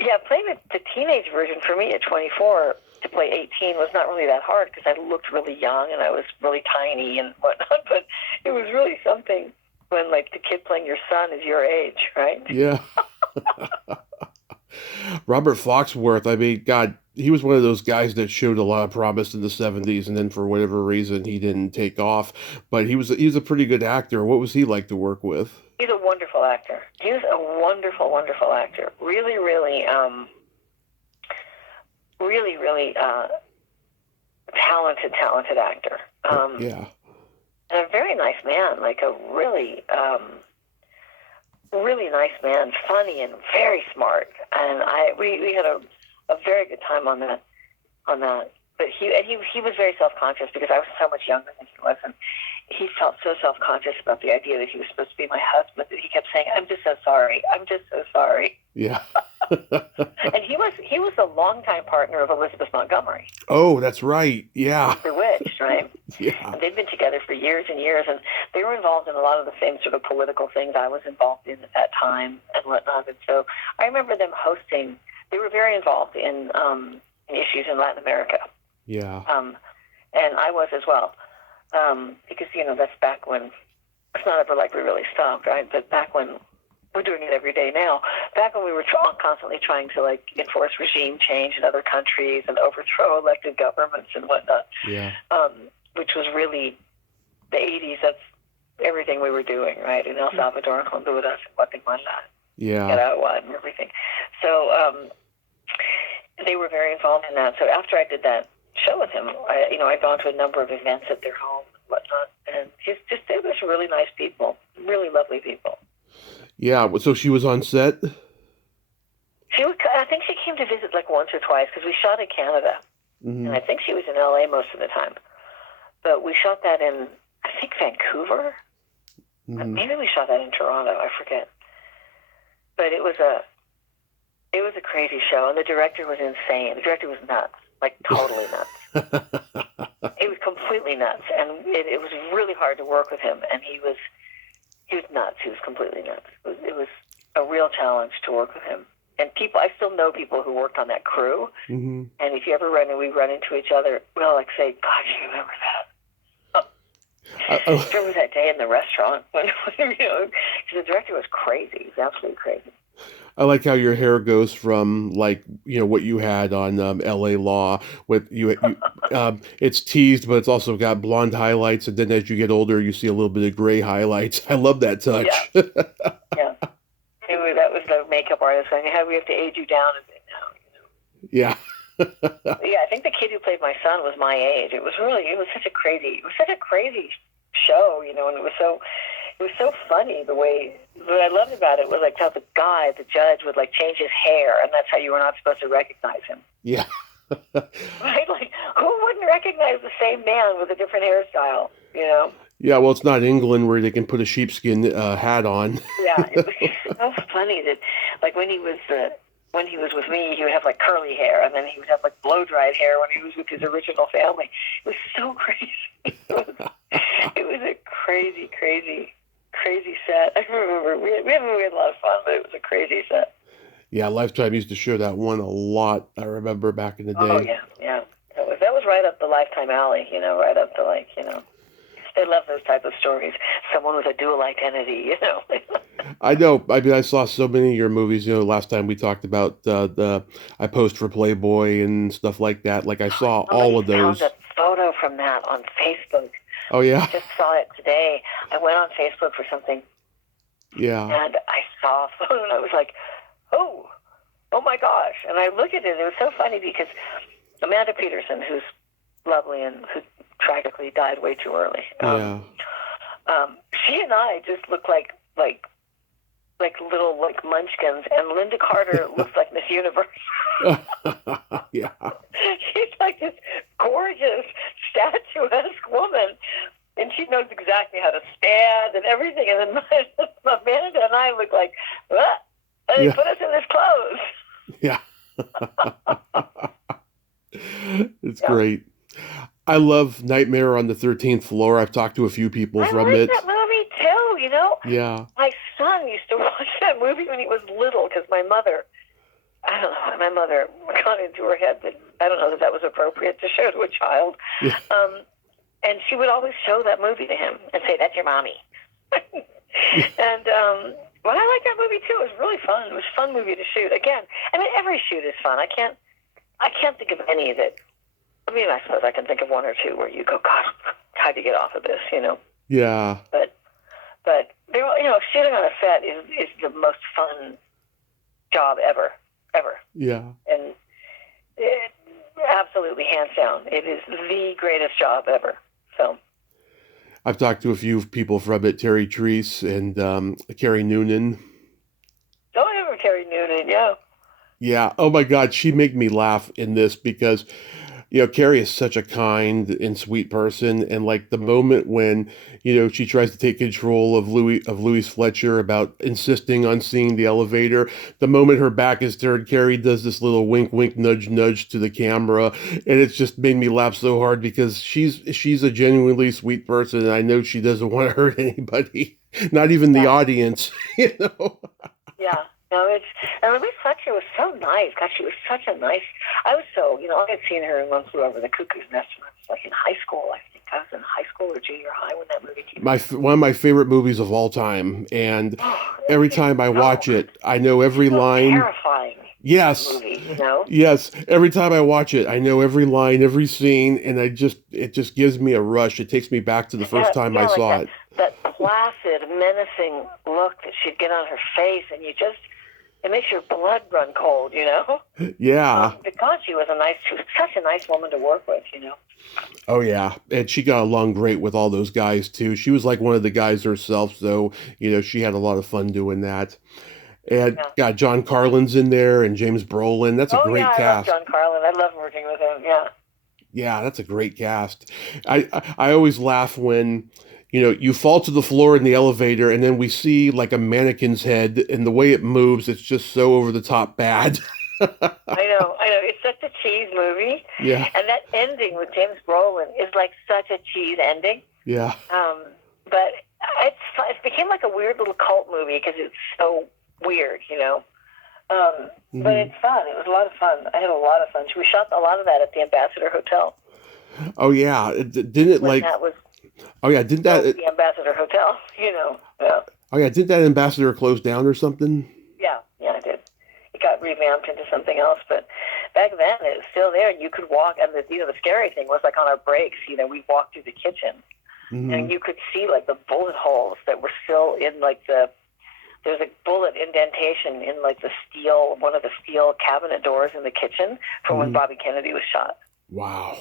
yeah, playing the teenage version for me at 24 to play 18 was not really that hard because I looked really young and I was really tiny and whatnot. But it was really something when, like, the kid playing your son is your age, right? Yeah. Robert Foxworth, I mean, God, he was one of those guys that showed a lot of promise in the 70s, and then for whatever reason, he didn't take off. But he was a pretty good actor. What was he like to work with? He's a wonderful actor. He was a wonderful, wonderful actor. Really, really, really talented actor. Yeah. And a very nice man, like a really, really nice man, funny and very smart. And we had a very good time on that. But he was very self-conscious because I was so much younger than he was, and he felt so self-conscious about the idea that he was supposed to be my husband that he kept saying, "I'm just so sorry. I'm just so sorry." Yeah. And he was the longtime partner of Elizabeth Montgomery. Oh, that's right. Yeah. Bewitched, right? Yeah. And they've been together for years and years, and they were involved in a lot of the same sort of political things I was involved in at that time and whatnot. And so I remember them hosting. They were very involved in issues in Latin America. Yeah. And I was as well. Because, you know, that's back when it's not ever like we really stopped, right? But back when we're doing it every day now, back when we were constantly trying to, like, enforce regime change in other countries and overthrow elected governments and whatnot, Yeah. which was really the 80s. That's everything we were doing, right? In El Salvador and Honduras and Guatemala, Yeah. Nicaragua and everything. So they were very involved in that. So after I did that show with him, I'd gone to a number of events at their home and whatnot, and they were really nice people, really lovely people. Yeah. So she was on set? I think she came to visit like once or twice because we shot in Canada, Mm-hmm. and I think she was in LA most of the time. But we shot that in, I think, Vancouver. Mm-hmm. Maybe we shot that in Toronto. I forget. But it was a crazy show, and the director was insane. The director was nuts, like totally nuts. He was completely nuts, and it was really hard to work with him. And he was nuts. He was completely nuts. It was a real challenge to work with him. And I still know people who worked on that crew. Mm-hmm. And if you ever we run into each other, we'll like say, "God, you remember that? Remember that day in the restaurant when because the director was crazy. He was absolutely crazy." I like how your hair goes from, like, you know, what you had on L.A. Law with you it's teased, but it's also got blonde highlights, and then as you get older, you see a little bit of gray highlights. I love that touch. Yeah. Yeah. That was the makeup artist saying, "Hey, we have to age you down a bit now." Yeah. Yeah, I think the kid who played my son was my age. It was such a crazy show, you know, and it was so funny what I loved about it was like how the judge would like change his hair, and that's how you were not supposed to recognize him. Yeah. Right? Like, who wouldn't recognize the same man with a different hairstyle, you know? Yeah, well, it's not England where they can put a sheepskin hat on. Yeah, so funny that, like, when he was with me, he would have like curly hair, and then he would have like blow dried hair when he was with his original family. It was so crazy. It was a crazy, crazy, crazy set. I remember we had a lot of fun, but it was a crazy set. Yeah, Lifetime used to show that one a lot. I remember back in the day. Oh yeah. That was right up the Lifetime alley. Right up the, like, they love those type of stories. Someone with a dual identity. I know. I mean, I saw so many of your movies. Last time we talked about I post for Playboy and stuff like that. Like I saw all of those. Found a photo from that on Facebook. Oh yeah. I just saw it today. I went on Facebook for something. Yeah. And I saw a photo, and I was like, oh my gosh. And I looked at it. It was so funny because Amanda Peterson, who's lovely and who tragically died way too early. She and I just look like little like munchkins, and Linda Carter looks like Miss Universe. Yeah. She's like this gorgeous, statuesque woman, and she knows exactly how to stand and everything. And then Amanda and I look like, what? And they put us in this clothes. Yeah. It's great. I love Nightmare on the 13th Floor. I've talked to a few people from it. I like that movie too, Yeah. My son used to watch that movie when he was little because my mother got into her head that I don't know that was appropriate to show to a child. Yeah. And she would always show that movie to him and say, "That's your mommy." And well, I like that movie too. It was really fun. It was a fun movie to shoot. Again, I mean, every shoot is fun. I can't think of any that. I mean, I suppose I can think of one or two where you go, God, how'd you get off of this? Yeah. But they're all, shooting on a set is the most fun job ever. Yeah. And it, absolutely, hands down, it is the greatest job ever. So. I've talked to a few people from it, Terry Treese and Carrie Noonan. Oh, I remember Carrie Noonan, yeah. Yeah. Oh my God, she made me laugh in this because, Carrie is such a kind and sweet person, and like the moment when, she tries to take control of Louis Fletcher about insisting on seeing the elevator. The moment her back is turned, Carrie does this little wink, wink, nudge, nudge to the camera, and it's just made me laugh so hard because she's a genuinely sweet person, and I know she doesn't want to hurt anybody, not even the audience, Yeah. No, and Louise Fletcher was so nice. God, she was such a nice. I was so, I had seen her in One Flew Over the Cuckoo's Nest when I was like in high school. I think I was in high school or junior high when that movie came out. One of my favorite movies of all time, and every time I watch it, I know every line. Terrifying. Yes. Movie, Yes. Every time I watch it, I know every line, every scene, and it just gives me a rush. It takes me back to the first time I saw it. That placid, menacing look that she'd get on her face, and it makes your blood run cold, Yeah. because she was such a nice woman to work with, Oh, yeah. And she got along great with all those guys, too. She was like one of the guys herself, so, she had a lot of fun doing that. And, got John Carlin's in there and James Brolin. That's a great cast. I love John Carlin. I love working with him, yeah. Yeah, that's a great cast. I always laugh when... you fall to the floor in the elevator, and then we see like a mannequin's head, and the way it moves, it's just so over the top bad. I know. It's such a cheese movie. Yeah. And that ending with James Brolin is like such a cheese ending. Yeah. But it became like a weird little cult movie because it's so weird, But it's fun. It was a lot of fun. I had a lot of fun. We shot a lot of that at the Ambassador Hotel. Oh yeah, didn't it like? That was. Oh yeah, didn't that the Ambassador Hotel? Yeah. Oh yeah, didn't that Ambassador close down or something? Yeah, it did. It got revamped into something else, but back then it was still there. You could walk, and the scary thing was like on our breaks. We walked through the kitchen, and you could see like the bullet holes that were still in like there's a bullet indentation in like one of the steel cabinet doors in the kitchen from when Bobby Kennedy was shot. Wow.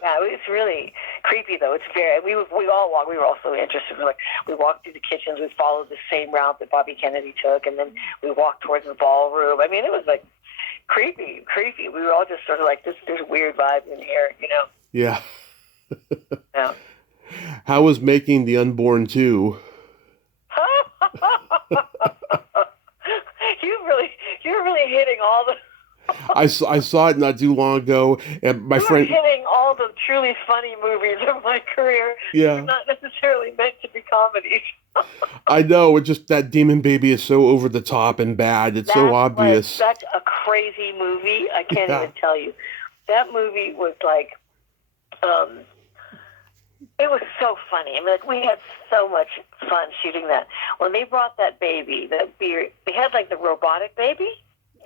Yeah, it's really creepy though. It's very. We all walked. We were also interested. We walked through the kitchens. We followed the same route that Bobby Kennedy took, and then we walked towards the ballroom. I mean, it was like creepy. We were all just sort of like, there's weird vibes in here, Yeah. Yeah. How was making the Unborn 2? hitting all the. I saw it not too long ago, and my friend. Hitting all the truly funny movies of my career. Yeah. They're not necessarily meant to be comedies. I know. It's just that Demon Baby is so over the top and bad. It's so obvious. That's a crazy movie. I can't even tell you. That movie was like, it was so funny. I mean, like, we had so much fun shooting that. When they brought that baby, they had like the robotic baby,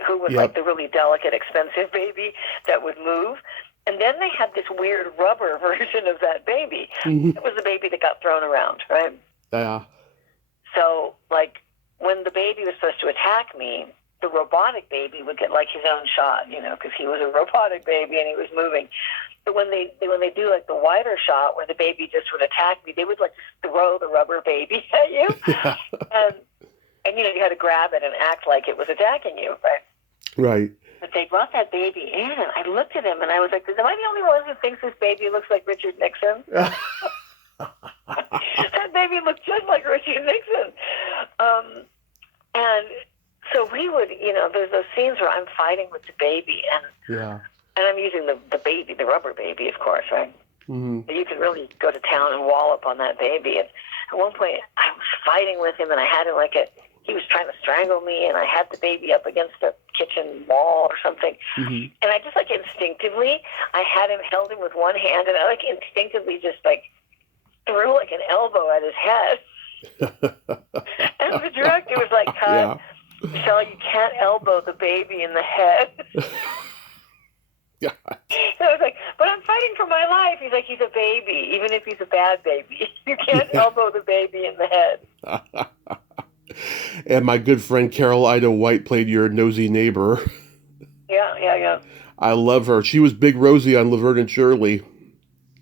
who was like the really delicate, expensive baby that would move. And then they had this weird rubber version of that baby. Mm-hmm. It was the baby that got thrown around, right? Yeah. So, like, when the baby was supposed to attack me, the robotic baby would get, like, his own shot, you know, because he was a robotic baby and he was moving. But when they do, like, the wider shot where the baby just would attack me, they would, like, just throw the rubber baby at you. Yeah. And, you know, you had to grab it and act like it was attacking you, right? Right. But they brought that baby in, and I looked at him, and I was like, am I the only one who thinks this baby looks like Richard Nixon? That baby looked just like Richard Nixon. And so we would, you know, there's those scenes where I'm fighting with the baby, and I'm using the baby, the rubber baby, of course, right? Mm-hmm. You could really go to town and wallop on that baby. And at one point, I was fighting with him, and I had him he was trying to strangle me, and I had the baby up against the kitchen wall or something. Mm-hmm. And I just, like, instinctively, I held him with one hand, and I, like, instinctively just, like, threw, like, an elbow at his head. And the director was like, cut. Michelle, you can't elbow the baby in the head. God. So I was like, but I'm fighting for my life. He's like, he's a baby, even if he's a bad baby. You can't elbow the baby in the head. And my good friend Carol Ida White played your nosy neighbor. Yeah. I love her. She was Big Rosie on Laverne Shirley.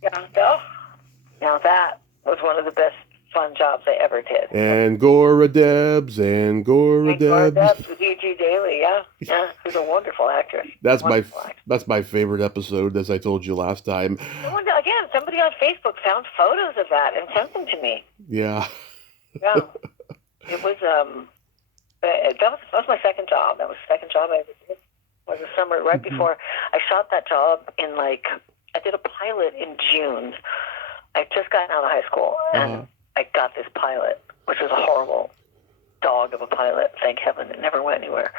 Yeah, now that was one of the best fun jobs I ever did. Angora Debs with E.G. Daly, yeah. Who's a wonderful actress. That's my favorite episode, as I told you last time. Again, somebody on Facebook found photos of that and sent them to me. Yeah. Yeah. It was that was my second job. That was the second job I ever did. It was the summer right before I shot that job in, like, I did a pilot in June. I just gotten out of high school, and I got this pilot, which was a horrible dog of a pilot. Thank heaven it never went anywhere.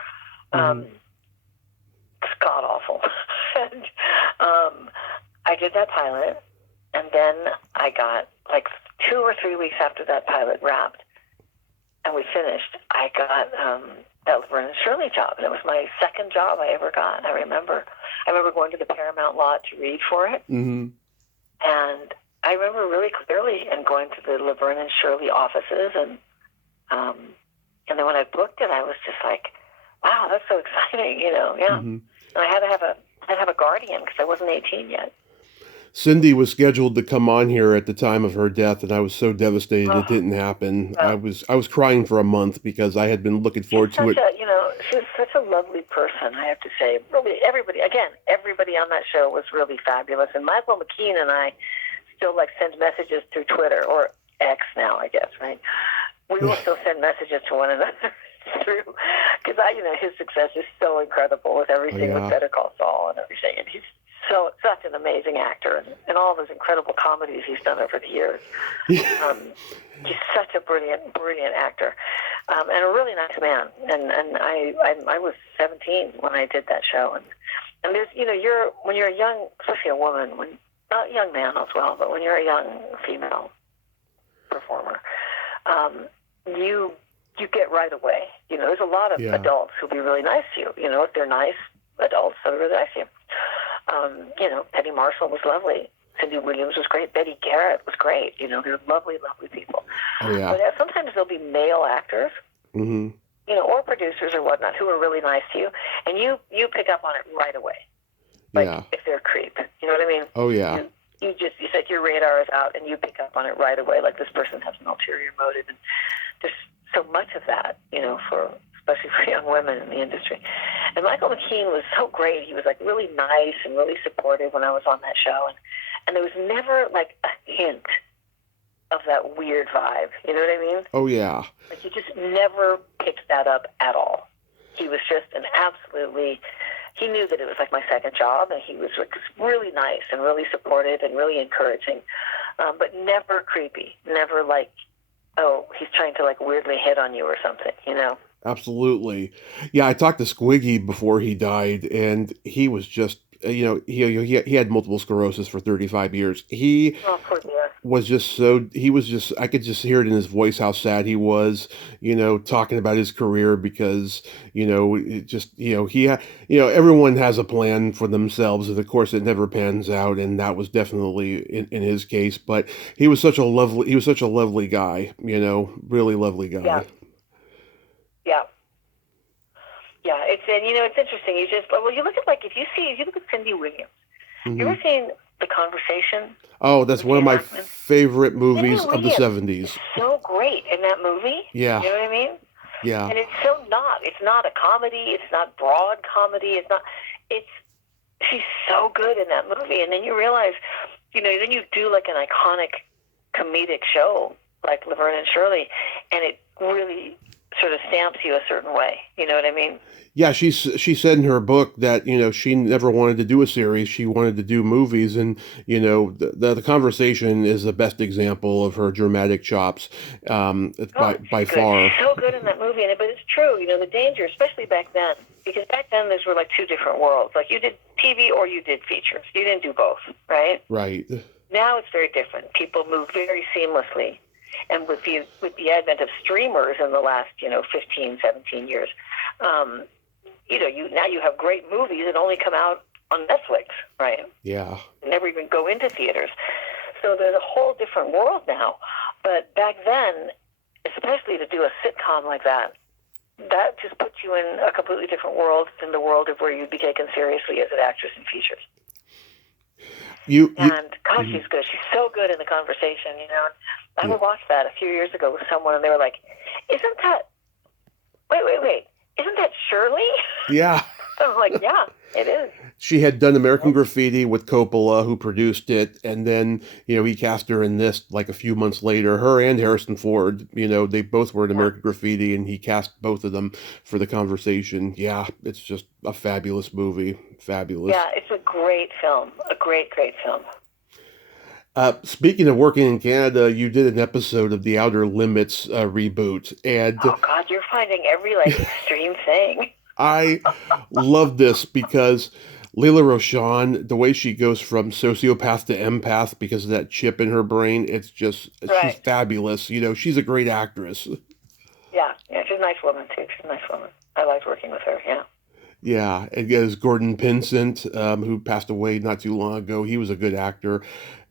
It's god awful. And I did that pilot, and then I got, like, 2 or 3 weeks after that pilot wrapped, and we finished, I got that Laverne Shirley job, and it was my second job I ever got. I remember going to the Paramount lot to read for it, and I remember really clearly and going to the Laverne and Shirley offices, and then when I booked it, I was just like, wow, that's so exciting, you know, And I had to have a guardian because I wasn't 18 yet. Cindy was scheduled to come on here at the time of her death, and I was so devastated it didn't happen. I was crying for a month because I had been looking forward to it. She's such a lovely person, I have to say. Really, everybody on that show was really fabulous. And Michael McKean and I still, like, send messages through Twitter, or X now, I guess, right? We will still send messages to one another through, because his success is so incredible with everything, with Better Call Saul and everything, and he's such an amazing actor, and all those incredible comedies he's done over the years. He's such a brilliant actor, and a really nice man. And I was 17 when I did that show, and there's when you're a young, especially a woman, not a young man as well, but when you're a young female performer, you get right away. There's a lot of adults who'll be really nice to you. If they're nice adults, they'll be really nice to you. Penny Marshall was lovely. Cindy Williams was great. Betty Garrett was great. They're lovely, lovely people. Oh, yeah. But sometimes there'll be male actors, or producers or whatnot who are really nice to you, and you pick up on it right away. If they're a creep. You know what I mean? Oh, yeah. You said your radar is out, and you pick up on it right away. Like, this person has an ulterior motive, and there's so much of that, especially for young women in the industry. And Michael McKean was so great. He was, like, really nice and really supportive when I was on that show. And there was never, like, a hint of that weird vibe. You know what I mean? Oh, yeah. Like, you just never picked that up at all. he was just an absolutely, he knew that it was like my second job, and he was really nice and really supportive and really encouraging, but never creepy, never like, oh, he's trying to like weirdly hit on you or something, you know? Absolutely. Yeah, I talked to Squiggy before he died, and he was just, he had multiple sclerosis for 35 years. He Oh, poor dear. I could just hear it in his voice how sad he was, talking about his career because, it just, everyone has a plan for themselves, and of course it never pans out, and that was definitely in his case, but he was such a lovely guy, really lovely guy. Yeah. Yeah. Yeah, it's interesting. You look at if you look at Cindy Williams. Mm-hmm. You ever seen The Conversation? Oh, that's one of my favorite movies of the 70s. Is so great in that movie. Yeah. You know what I mean? Yeah. And it's not a comedy. It's not broad comedy. She's so good in that movie. And then you realize, then you do like an iconic comedic show like Laverne and Shirley, and it really sort of stamps you a certain way. You know what I mean? Yeah, she said in her book that she never wanted to do a series; she wanted to do movies, and the Conversation is the best example of her dramatic chops, by far. She's so good in that movie, but it's true. The danger, especially back then, because back then those were like two different worlds. Like you did TV or you did features. You didn't do both, right? Right. Now it's very different. People move very seamlessly. And with the advent of streamers in the last 15, 17 years, now you have great movies that only come out on Netflix, right? Yeah. Never even go into theaters. So there's a whole different world now. But back then, especially to do a sitcom like that just puts you in a completely different world than the world of where you'd be taken seriously as an actress in features. Gosh, she's good. She's so good in The Conversation, I watched that a few years ago with someone, and they were like, wait, isn't that Shirley? Yeah. I'm like, yeah, it is. She had done American Graffiti with Coppola, who produced it, and then, he cast her in this like a few months later. Her and Harrison Ford, they both were in American Graffiti, and he cast both of them for The Conversation. Yeah, it's just a fabulous movie. Fabulous. Yeah, it's a great film. A great, great film. Speaking of working in Canada, you did an episode of the Outer Limits reboot, and oh God, you're finding every extreme thing. I love this because Layla Roshan, the way she goes from sociopath to empath because of that chip in her brain, she's fabulous. She's a great actress. Yeah, she's a nice woman too. She's a nice woman. I liked working with her. Yeah. Yeah, and there's Gordon Pinsent, who passed away not too long ago. He was a good actor.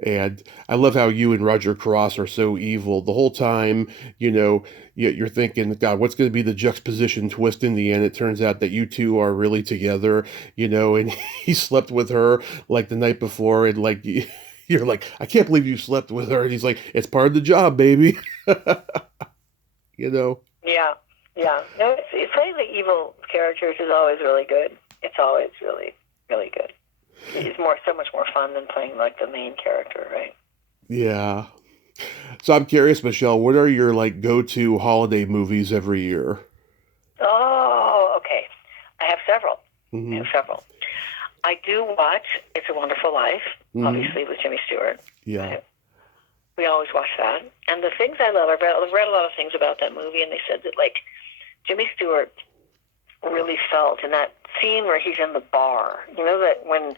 And I love how you and Roger Cross are so evil. The whole time, you're thinking, God, what's going to be the juxtaposition twist in the end? It turns out that you two are really together, and he slept with her like the night before. And you're like, I can't believe you slept with her. And he's like, it's part of the job, baby. Yeah. Yeah, no, it's playing the evil characters is always really good. It's always really, really good. It's so much more fun than playing the main character, right? Yeah. So I'm curious, Michelle, what are your go-to holiday movies every year? Oh, okay. I have several. Mm-hmm. I do watch It's a Wonderful Life, obviously with Jimmy Stewart. Yeah. We always watch that. And the things I love, I've read a lot of things about that movie, and they said that Jimmy Stewart really felt in that scene where he's in the bar. That when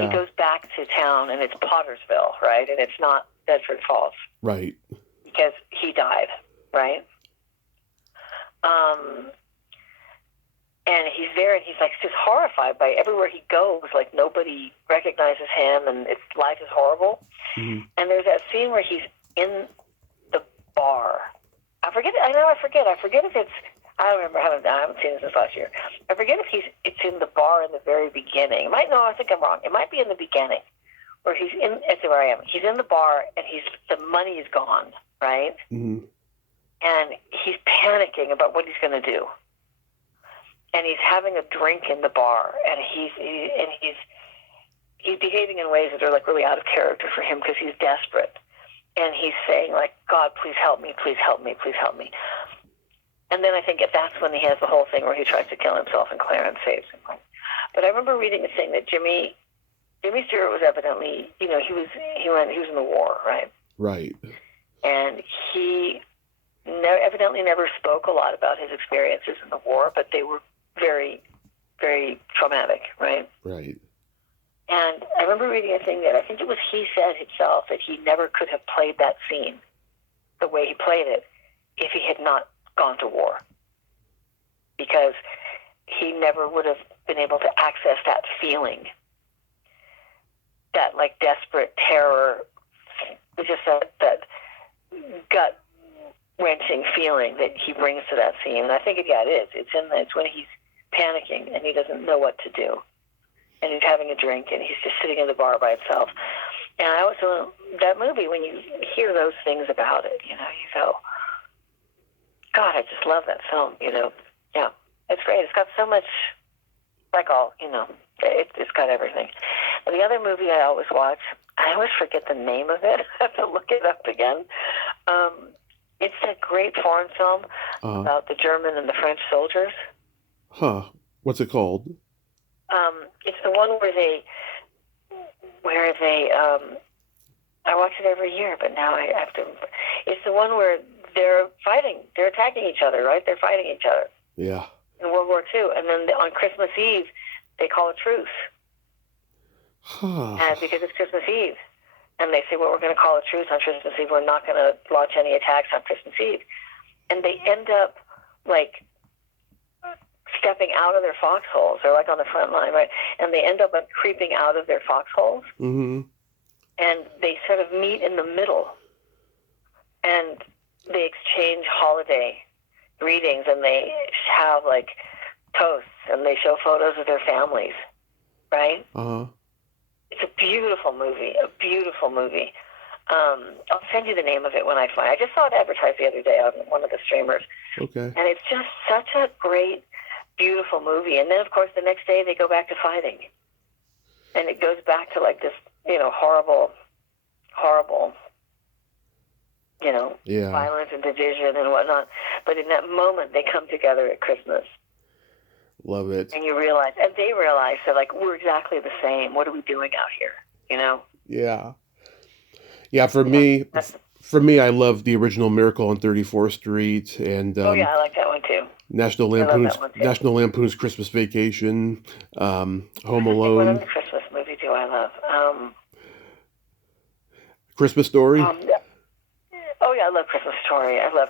he goes back to town and it's Pottersville, right? And it's not Bedford Falls. Right. Because he died, right? And he's there and he's just horrified by everywhere he goes. Nobody recognizes him and life is horrible. Mm-hmm. And there's that scene where he's in the bar. I forget if it's, I don't remember, I haven't seen it since last year. I forget if it's in the bar in the very beginning. I think I'm wrong. It might be in the beginning where he's in, that's where I am. He's in the bar and the money is gone, right? Mm-hmm. And he's panicking about what he's going to do. And he's having a drink in the bar and he's behaving in ways that are really out of character for him because he's desperate. And he's saying God, please help me, please help me, please help me. And then I think that's when he has the whole thing where he tries to kill himself and Clarence saves him. But I remember reading a thing that Jimmy Stewart was evidently, he was in the war, right? Right. And he evidently never spoke a lot about his experiences in the war, but they were very, very traumatic, right? Right. And I remember reading a thing that I think it was he said himself that he never could have played that scene the way he played it if he had not gone to war, because he never would have been able to access that feeling, that like desperate terror, just that gut wrenching feeling that he brings to that scene. And I think it is. It's when he's panicking and he doesn't know what to do, and he's having a drink and he's just sitting in the bar by himself. And I also, that movie, when you hear those things about it, you go, God, I just love that film, Yeah, it's great. It's got so much, it's got everything. And the other movie I always watch, I always forget the name of it. I have to look it up again. It's that great foreign film about the German and the French soldiers. Huh. What's it called? It's the one where they I watch it every year, but now I have to. It's the one where they're fighting. They're attacking each other, right? They're fighting each other. Yeah. In World War II. And then on Christmas Eve, they call a truce. Huh. And because it's Christmas Eve. And they say, well, we're going to call a truce on Christmas Eve. We're not going to launch any attacks on Christmas Eve. And they end up, stepping out of their foxholes. They're, on the front line, right? And they end up, creeping out of their foxholes. Mm-hmm. And they sort of meet in the middle. And they exchange holiday greetings, and they have, toasts, and they show photos of their families, right? Uh-huh. It's a beautiful movie, I'll send you the name of it when I find it. I just saw it advertised the other day on one of the streamers. Okay. And it's just such a great, beautiful movie. And then, of course, the next day they go back to fighting. And it goes back to, this, horrible, yeah, violence and division and whatnot. But in that moment, they come together at Christmas. Love it. And you realize, and they realize, they're we're exactly the same. What are we doing out here? Yeah. Yeah, for me, I love the original Miracle on 34th Street, and I like that one too. National Lampoon's Christmas Vacation, Home Alone. What other Christmas movie do I love? Christmas Story. I love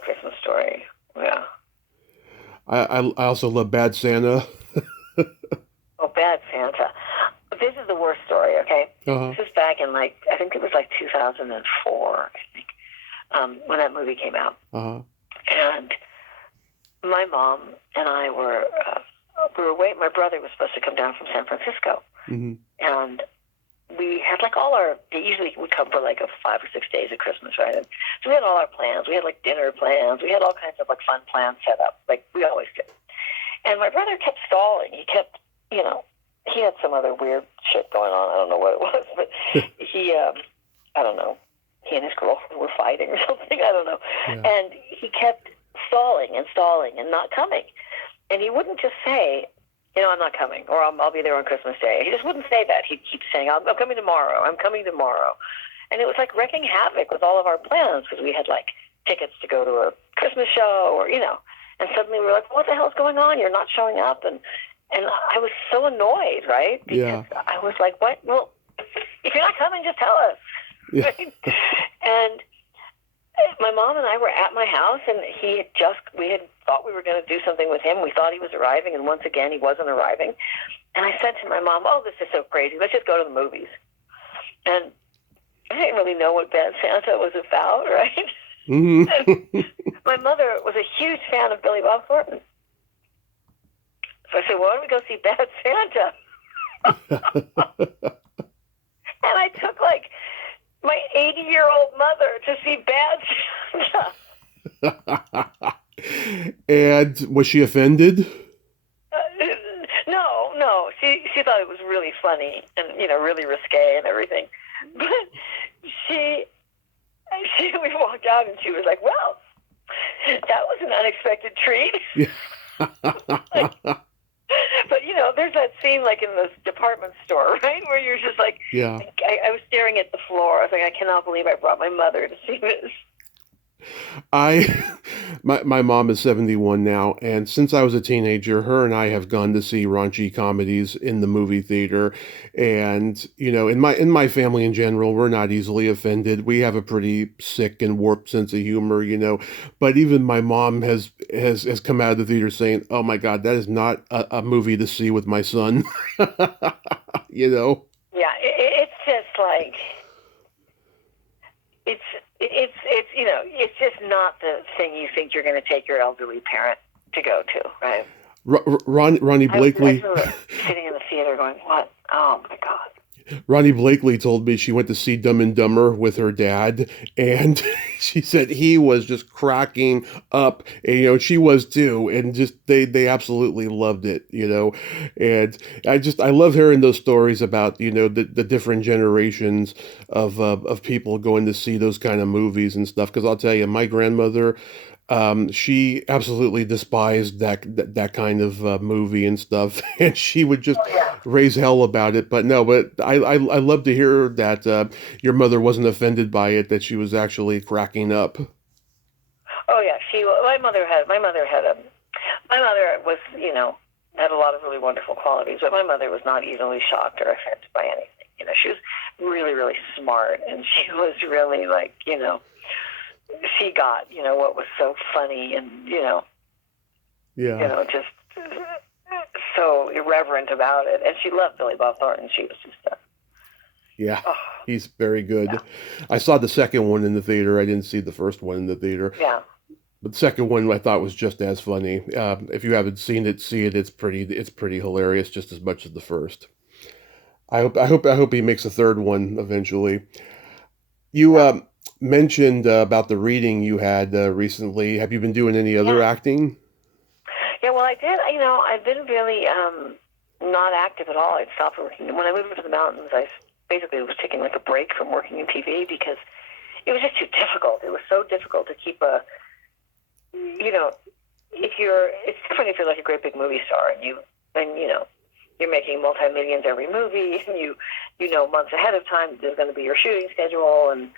Christmas Story. Yeah. I also love Bad Santa. Oh, Bad Santa. This is the worst story, okay? Uh-huh. This is back in, I think it was 2004, I think, when that movie came out. Uh-huh. And my mom and I were waiting. My brother was supposed to come down from San Francisco. Mm-hmm. And we had they usually would come for 5 or 6 days of Christmas, right? And so we had all our plans. We had dinner plans. We had all kinds of fun plans set up, like we always did. And my brother kept stalling. He kept, he had some other weird shit going on. I don't know what it was, but he, I don't know. He and his girlfriend were fighting or something. I don't know. Yeah. And he kept stalling and not coming. And he wouldn't just say, I'm not coming, or I'll be there on Christmas Day. He just wouldn't say that. He'd keep saying, I'm coming tomorrow. I'm coming tomorrow. And it was wreaking havoc with all of our plans, because we had tickets to go to a Christmas show, or, and suddenly we were like, what the hell's going on? You're not showing up. And I was so annoyed, right? Because I was like, what? Well, if you're not coming, just tell us. Yeah. Right? And my mom and I were at my house, and we had thought we were going to do something with him. We thought he was arriving, and once again, he wasn't arriving. And I said to my mom, oh, this is so crazy. Let's just go to the movies. And I didn't really know what Bad Santa was about, right? Mm-hmm. My mother was a huge fan of Billy Bob Thornton. So I said, well, why don't we go see Bad Santa? And I took, my 80-year-old mother to see Bad Santa. And was she offended? No. She thought it was really funny and, really risque and everything. But we walked out and she was like, well, that was an unexpected unexpected treat. Yeah. But there's that scene like in the department store, right, where you're just like, Yeah. I was staring at the floor. I was like, I cannot believe I brought my mother to see this. I my mom is 71 now, and since I was a teenager, her and I have gone to see raunchy comedies in the movie theater. And in my family in general, we're not easily offended. We have a pretty sick and warped sense of humor. But even my mom has come out of the theater saying, "Oh my God, that is not a movie to see with my son." you know. Yeah, it's just like it's just not the thing you think you're going to take your elderly parent to go to, right? Ronnie I Blakely. remember sitting in the theater going, "What? Oh my God!" Ronnie Blakely told me she went to see Dumb and Dumber with her dad, and she said he was just cracking up, and she was too, and just they absolutely loved it. And I love hearing those stories about the different generations of people going to see those kind of movies and stuff. Because I'll tell you, my grandmother. She absolutely despised that kind of movie and stuff, and she would just Oh yeah. raise hell about it. But no, but I love to hear that your mother wasn't offended by it, that she was actually cracking up. Oh yeah. My mother was had a lot of really wonderful qualities, but my mother was not easily shocked or offended by anything. She was really really smart, and she was really like she got what was so funny and Yeah, just so irreverent about it, and she loved Billy Bob Thornton. She was just yeah, oh he's very yeah, good. I saw the second one in the theater. I didn't see the first one in the theater, yeah. but the second one I thought was just as funny. If you haven't seen it, see it. It's pretty hilarious, just as much as the first. I hope he makes a third one eventually. You Yeah. mentioned about the reading you had recently. Have you been doing any other Yeah. acting? Yeah, well, I did. I've been really not active at all. I stopped working. When I moved to the mountains, I basically was taking like a break from working in TV because it was just too difficult. It was so difficult to keep it's different if you're like a great big movie star and you're making multi-millions every movie and you know months ahead of time there's going to be your shooting schedule and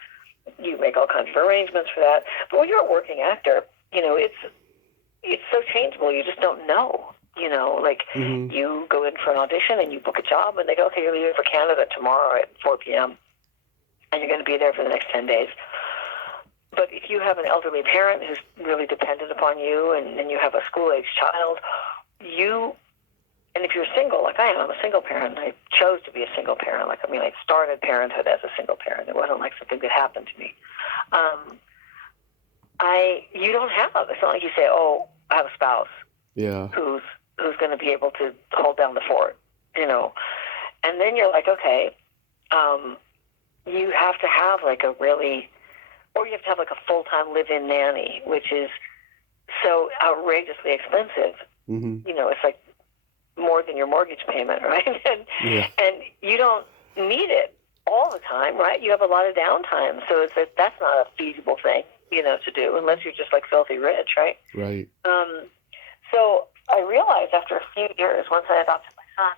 you make all kinds of arrangements for that. But when you're a working actor, it's so changeable. You just don't know. Like Hmm. you go in for an audition and you book a job and they go, okay, you're leaving for Canada tomorrow at 4 p.m. and you're going to be there for the next 10 days. But if you have an elderly parent who's really dependent upon you and you have a school-age child, and if you're single, like I am, I'm a single parent. I chose to be a single parent. I started parenthood as a single parent. It wasn't like something that happened to me. You don't have. It's not like you say, oh, I have a spouse Yeah. who's going to be able to hold down the fort, And then you're like, okay, you have to have like or you have to have like a full-time live-in nanny, which is so outrageously expensive. Hmm. It's like more than your mortgage payment, right? Yeah. And you don't need it all the time, right? You have a lot of downtime, so that's not a feasible thing, to do unless you're just like filthy rich, right? Right. So I realized after a few years, once I adopted my son,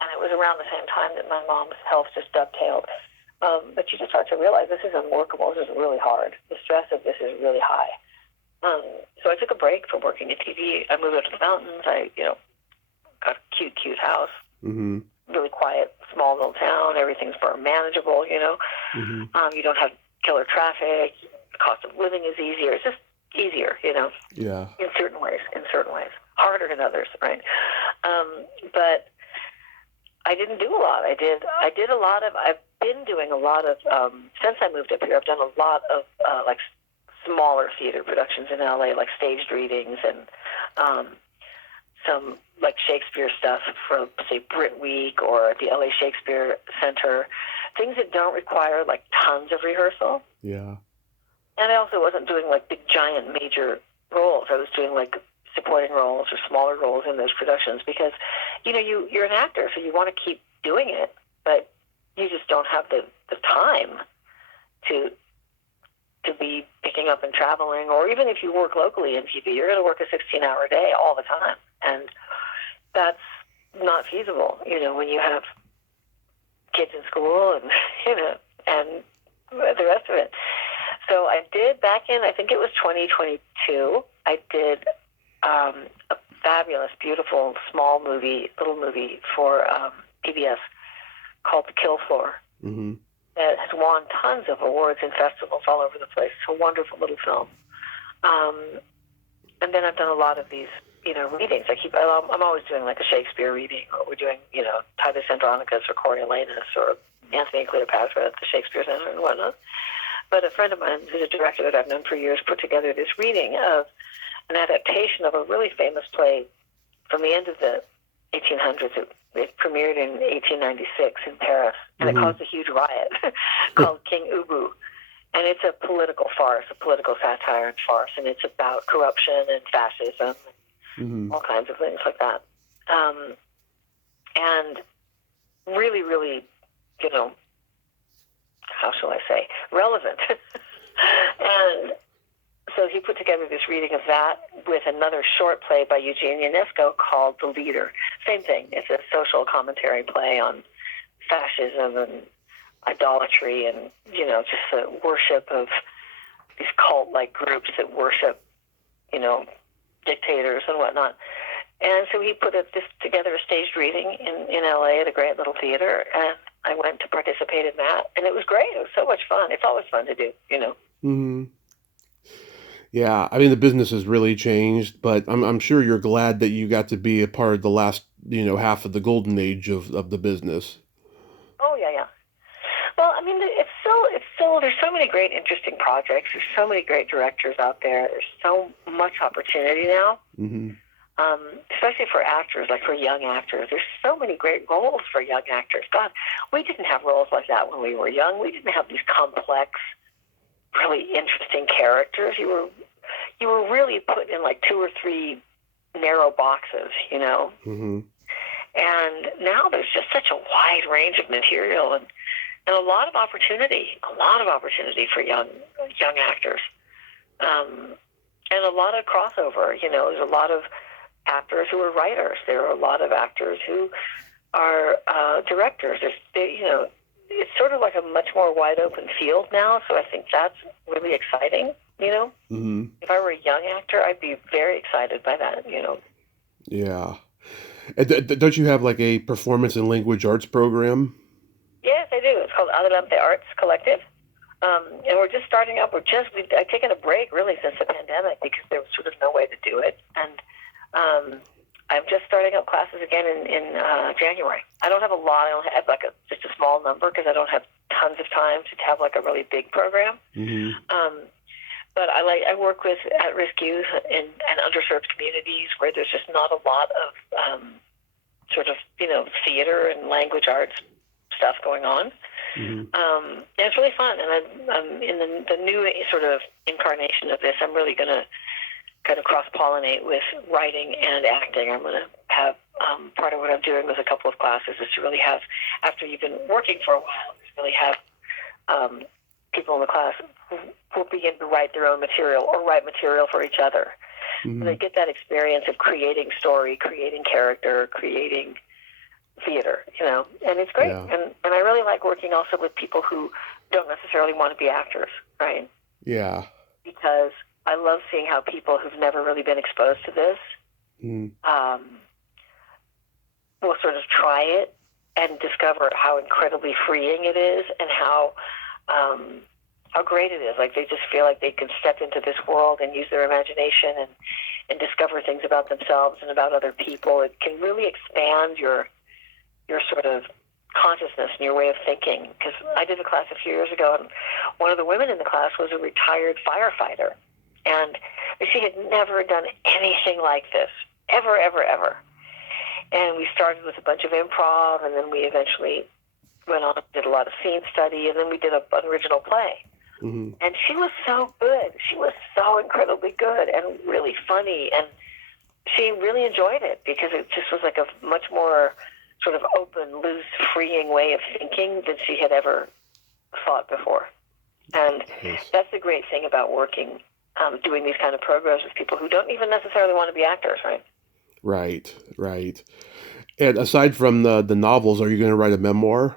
and it was around the same time that my mom's health just dovetailed, but you just start to realize this is unworkable. This is really hard. The stress of this is really high. So I took a break from working in TV. I moved up to the mountains. I, got a cute house, Hmm. really quiet, small little town. Everything's more manageable, Hmm. You don't have killer traffic. The cost of living is easier. It's just easier, Yeah. in certain ways. Harder in others, right? But I didn't do a lot. I've been doing a lot of, since I moved up here, I've done a lot of, like, smaller theater productions in LA, like staged readings and some, like, Shakespeare stuff from, say, Brit Week or at the LA Shakespeare Center, things that don't require, like, tons of rehearsal. Yeah. And I also wasn't doing, like, big, giant, major roles. I was doing, like, supporting roles or smaller roles in those productions because, you're an actor, so you want to keep doing it, but you just don't have the time to to be picking up and traveling, or even if you work locally in TV, you're going to work a 16-hour day all the time. And that's not feasible, when you have kids in school and, and the rest of it. So I did back in, I think it was 2022, I did a fabulous, beautiful, little movie for PBS called The Kill Floor. Mm-hmm. That has won tons of awards and festivals all over the place. It's a wonderful little film. And then I've done a lot of these, readings. I'm always doing like a Shakespeare reading, or we're doing, Titus Andronicus or Coriolanus or Antony and Cleopatra at the Shakespeare Center and whatnot. But a friend of mine, who's a director that I've known for years, put together this reading of an adaptation of a really famous play from the end of the 1800s. It premiered in 1896 in Paris, and it caused a huge riot called King Ubu. And it's a political farce, a political satire and farce, and it's about corruption and fascism and all kinds of things like that. And really, really, how shall I say, relevant. And so he put together this reading of that with another short play by Eugene Ionesco called The Leader. Same thing. It's a social commentary play on fascism and idolatry and, just the worship of these cult-like groups that worship, dictators and whatnot. And so he put this together, a staged reading in L.A. at a great little theater, and I went to participate in that, and it was great. It was so much fun. It's always fun to do, Mm-hmm. Yeah, I mean, the business has really changed, but I'm sure you're glad that you got to be a part of the last, half of the golden age of the business. Oh, yeah. Well, I mean, it's still, there's so many great, interesting projects. There's so many great directors out there. There's so much opportunity now, especially for actors, like for young actors. There's so many great roles for young actors. God, we didn't have roles like that when we were young. We didn't have these complex, really interesting characters. You were really put in like 2 or 3 narrow boxes, Mm-hmm. And now there's just such a wide range of material and a lot of opportunity for young actors, and a lot of crossover. There's a lot of actors who are writers. There are a lot of actors who are directors. It's sort of like a much more wide open field now, so I think that's really exciting, Mm-hmm. If I were a young actor, I'd be very excited by that, Yeah. And don't you have like a performance and language arts program? Yes, I do. It's called Adelante Arts Collective. And we're just starting up. I've taken a break really since the pandemic because there was sort of no way to do it. And I'm just starting up classes again in January. I don't have a lot. I don't have just a small number because I don't have tons of time to have like a really big program. Mm-hmm. But I work with at-risk youth and underserved communities where there's just not a lot of sort of theater and language arts stuff going on. Mm-hmm. And it's really fun. And I'm in the new sort of incarnation of this. I'm really going to kind of cross-pollinate with writing and acting. I'm going to have part of what I'm doing with a couple of classes is to really have, after you've been working for a while, is really have people in the class who begin to write their own material or write material for each other. Mm-hmm. And they get that experience of creating story, creating character, creating theater, and it's great. Yeah. And I really like working also with people who don't necessarily want to be actors, right? Yeah. Because I love seeing how people who've never really been exposed to this will sort of try it and discover how incredibly freeing it is and how great it is. Like they just feel like they can step into this world and use their imagination and discover things about themselves and about other people. It can really expand your sort of consciousness and your way of thinking. Because I did a class a few years ago, and one of the women in the class was a retired firefighter. And she had never done anything like this, ever, ever, ever. And we started with a bunch of improv, and then we eventually went on and did a lot of scene study, and then we did an original play. Mm-hmm. And she was so good. She was so incredibly good and really funny. And she really enjoyed it because it just was like a much more sort of open, loose, freeing way of thinking than she had ever thought before. And Yes. that's the great thing about working, doing these kind of programs with people who don't even necessarily want to be actors, right? Right, right. And aside from the novels, are you going to write a memoir?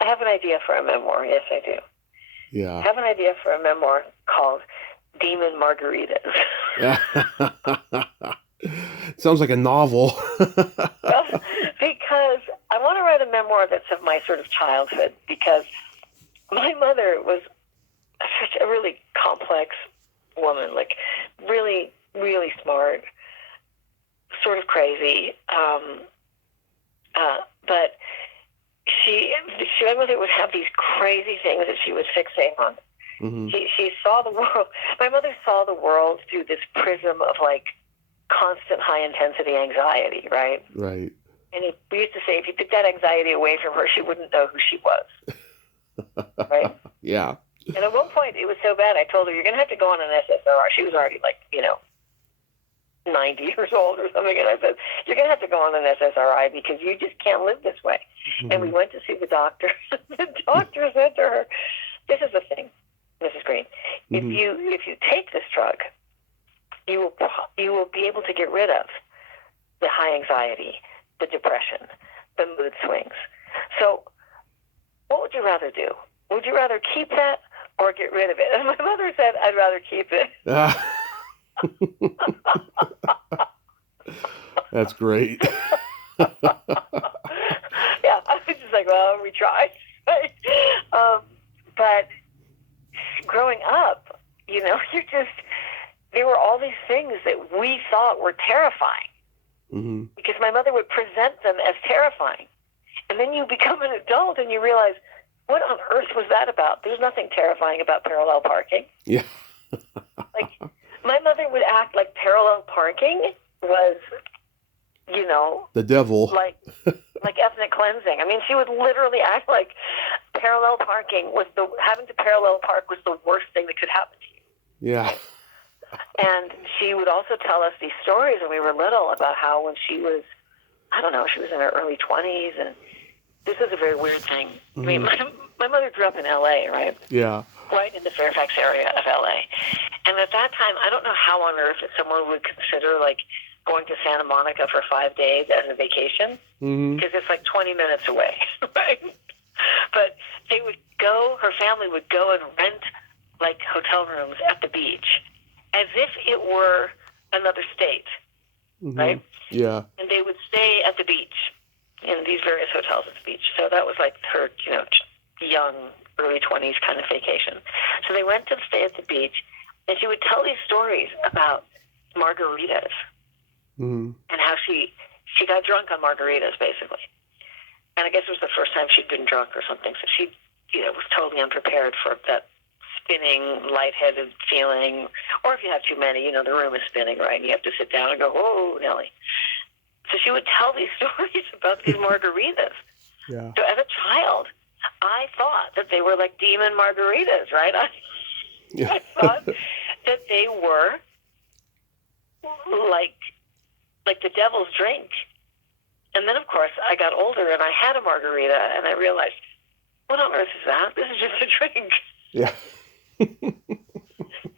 I have an idea for a memoir. Yes, I do. I Yeah. have an idea for a memoir called Demon Margaritas. Sounds like a novel. Because I want to write a memoir that's of my sort of childhood, because my mother was such a really complex woman, like really, really smart, sort of crazy. But my mother would have these crazy things that she would fixate on. Hmm. She saw the world. My mother saw the world through this prism of like constant high intensity anxiety, right? Right. And we used to say if you took that anxiety away from her, she wouldn't know who she was, right? Yeah. And at one point, it was so bad, I told her, you're going to have to go on an SSRI. She was already like, 90 years old or something. And I said, you're going to have to go on an SSRI because you just can't live this way. Mm-hmm. And we went to see the doctor. The doctor said to her, this is the thing, Mrs. Greene. Mm-hmm. If you take this drug, you will be able to get rid of the high anxiety, the depression, the mood swings. So what would you rather do? Would you rather keep that or get rid of it? And my mother said, I'd rather keep it. That's great. Yeah, I was just like, well, we tried. Right? But growing up, there were all these things that we thought were terrifying. Mm-hmm. Because my mother would present them as terrifying. And then you become an adult and you realize, what on earth was that about? There's nothing terrifying about parallel parking. Yeah. Like, my mother would act like parallel parking was, The devil. like ethnic cleansing. I mean, she would literally act like having to parallel park was the worst thing that could happen to you. Yeah. And she would also tell us these stories when we were little about how when she was, she was in her early 20s, and this is a very weird thing. Mm-hmm. I mean, my mother grew up in L.A., right? Yeah. Right in the Fairfax area of L.A. And at that time, I don't know how on earth someone would consider, like, going to Santa Monica for 5 days as a vacation, because it's like 20 minutes away, right? But her family would go and rent, like, hotel rooms at the beach as if it were another state, right? Yeah. And they would stay at the beach in these various hotels at the beach. So that was like her, young, early 20s kind of vacation. So they went to stay at the beach, and she would tell these stories about margaritas and how she got drunk on margaritas, basically. And I guess it was the first time she'd been drunk or something. So she, was totally unprepared for that spinning, lightheaded feeling. Or if you have too many, the room is spinning, right? And you have to sit down and go, whoa, Nelly. So she would tell these stories about these margaritas. Yeah. So as a child, I thought that they were like demon margaritas, right? I thought that they were like the devil's drink. And then, of course, I got older and I had a margarita and I realized, what on earth is that? This is just a drink. Yeah.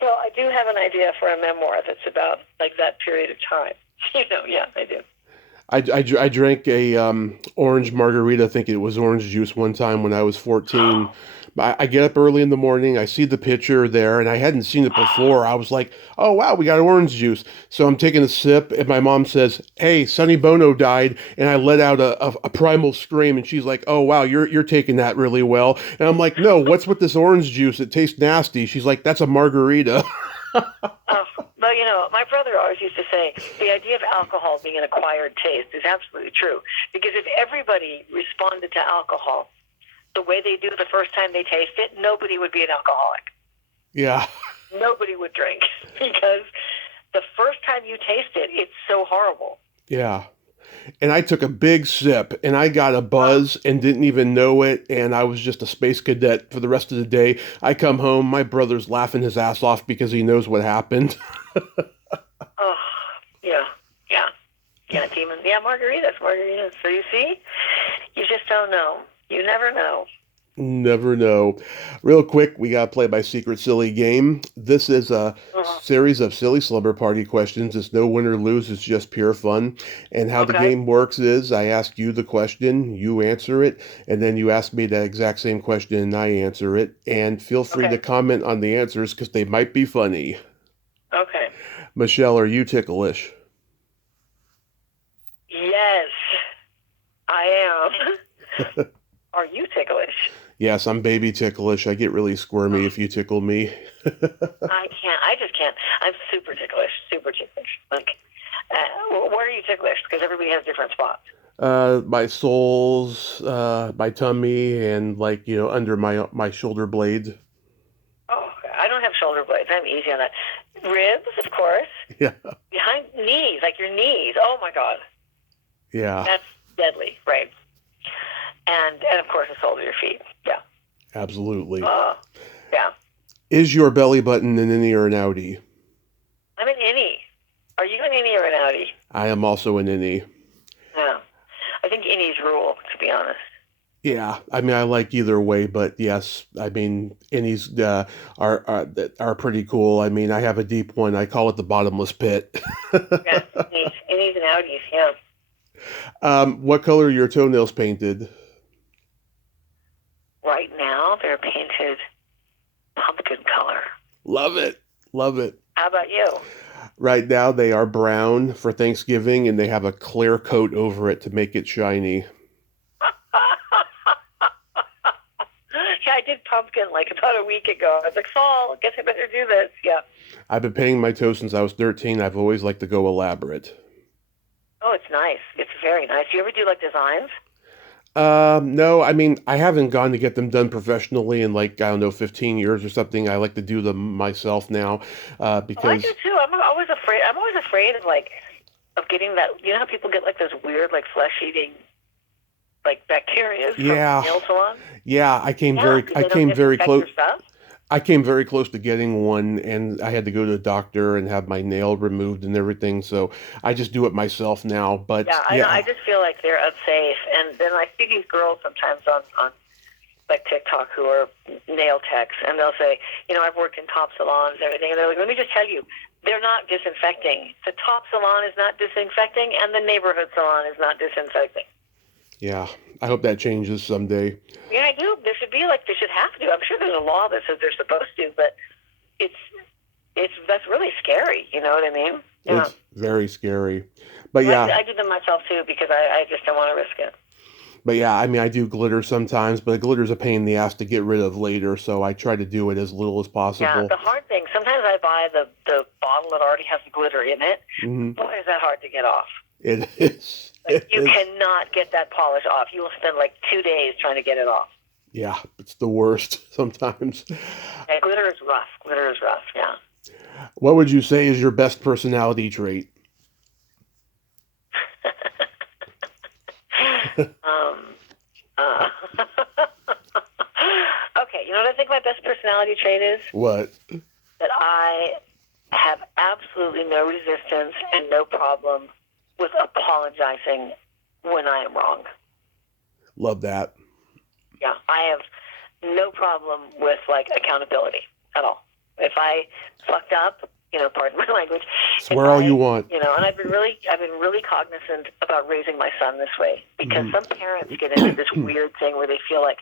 So I do have an idea for a memoir that's about like that period of time. Yeah, I do. I drank a orange margarita thinking it was orange juice one time when I was 14. I get up early in the morning, I see the picture there, and I hadn't seen it before. I was like, oh, wow, we got orange juice. So I'm taking a sip, and my mom says, hey, Sonny Bono died, and I let out a primal scream, and she's like, oh, wow, you're taking that really well. And I'm like, no, what's with this orange juice? It tastes nasty. She's like, that's a margarita. Well, my brother always used to say the idea of alcohol being an acquired taste is absolutely true. Because if everybody responded to alcohol the way they do the first time they taste it, nobody would be an alcoholic. Yeah. Nobody would drink because the first time you taste it, it's so horrible. Yeah. And I took a big sip and I got a buzz and didn't even know it. And I was just a space cadet for the rest of the day. I come home, my brother's laughing his ass off because he knows what happened. Oh, yeah. Yeah, demon. Yeah, margaritas. So you see, you just don't know. You never know. Never know. Real quick, we got to play my secret silly game. This is a Mhm. series of silly slumber party questions. It's no win or lose, it's just pure fun. And how the Okay. game works is I ask you the question, you answer it, and then you ask me the exact same question and I answer it. And feel free to Okay. comment on the answers because they might be funny. Okay. Michelle, are you ticklish? Yes, I am. Are you ticklish? Yes, I'm baby ticklish. I get really squirmy Oh, if you tickle me. I can't. I just can't. I'm super ticklish. Super ticklish. Like, where are you ticklish? Because everybody has different spots. My soles, my tummy, and like under my shoulder blade. Oh, I don't have shoulder blades. I'm easy on that. Ribs, of course. Yeah, Behind knees, like your knees. Oh my God, yeah, that's deadly, right? And of course the soles of your feet. Yeah. absolutely. Yeah. Is your belly button an innie or an outie? I'm an innie. Are you an innie or an outie? I am also an innie. No. I think innies rule, to be honest. Yeah, I mean I like either way, but yes, I mean innies are pretty cool. I mean I have a deep one. I call it the bottomless pit. Yeah, innies and outies. Yeah. What color are your toenails painted? Right now they're painted pumpkin color. Love it, love it. How about you? Right now they are brown for Thanksgiving and they have a clear coat over it to make it shiny. Yeah, I did pumpkin like about a week ago. I was like, fall, guess I better do this. Yeah. I've been painting my toes since I was 13. I've always liked to go elaborate. Oh, it's nice. It's very nice. You ever do like designs? No, I mean, I haven't gone to get them done professionally in like, I don't know, 15 years or something. I like to do them myself now, Oh, I do because too. I'm always afraid. I'm always afraid of like of getting that. You know how people get like those weird like flesh eating like bacteria from yeah, nail salons? yeah, Yeah, because I they don't came very disinfect close. your stuff. I came very close to getting one and I had to go to the doctor and have my nail removed and everything. So I just do it myself now. But Yeah, I know. I yeah, just feel like they're unsafe. And then I see these girls sometimes on like TikTok who are nail techs, and they'll say, you know, I've worked in top salons and everything, and they're like, let me just tell you, they're not disinfecting. The top salon is not disinfecting, and the neighborhood salon is not disinfecting. yeah, I hope that changes someday. Yeah, I do. There should be like they should have to. I'm sure there's a law that says they're supposed to, but it's that's really scary. You know what I mean? Yeah. It's very scary. But Well, yeah, I do them myself too because I just don't want to risk it. But yeah, I mean, I do glitter sometimes, but glitter's a pain in the ass to get rid of later, so I try to do it as little as Yeah, possible. the hard thing. Sometimes I buy the bottle that already has the glitter in it. Hmm. Boy, is that hard to get off. It is. Like It you is. cannot get that polish off. You will spend like 2 days trying to get it off. Yeah, it's the worst sometimes. Yeah, glitter is rough. Glitter is rough. Yeah. What would you say is your best personality trait? um. Uh, okay. You know what I think my best personality trait is? What? That I have absolutely no resistance and no problem with apologizing when I am wrong. Love that. Yeah, I have no problem with like accountability at all. If I fucked up, you know, pardon my language. If Swear all you want. you know, and I've been really cognizant about raising my son this way because Mhm. some parents get into this weird thing where they feel like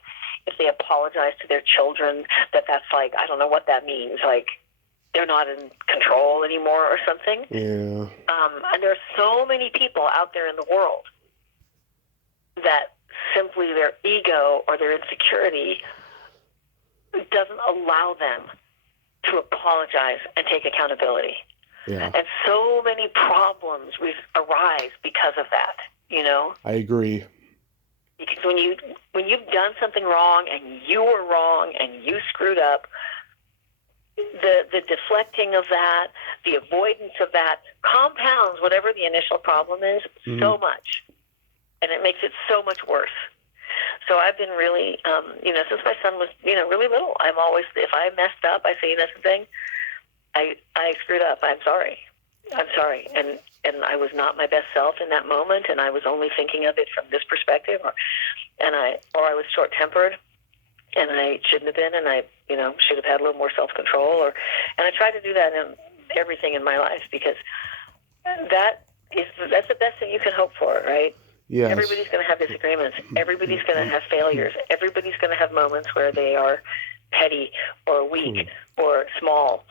if they apologize to their children, that's like I don't know what that means, like they're not in control anymore or something. Yeah. And there are so many people out there in the world that simply their ego or their insecurity doesn't allow them to apologize and take accountability. Yeah. And so many problems arise because of that, you know? I agree. Because when you've done something wrong and you were wrong and you screwed up, the deflecting of that, the avoidance of that compounds whatever the initial problem is so much. And it makes it so much worse. So I've been really, you know, since my son was, you know, really little, I'm always, if I messed up, I say, you know something, I screwed up. I'm sorry. And I was not my best self in that moment, and I was only thinking of it from this perspective, or I was short-tempered. and I shouldn't have been, and I, should have had a little more self-control, and I try to do that in everything in my life, because that's the best thing you can hope for, right? Yes. Everybody's going to have disagreements. Everybody's going to have failures. Everybody's going to have moments where they are petty or weak or small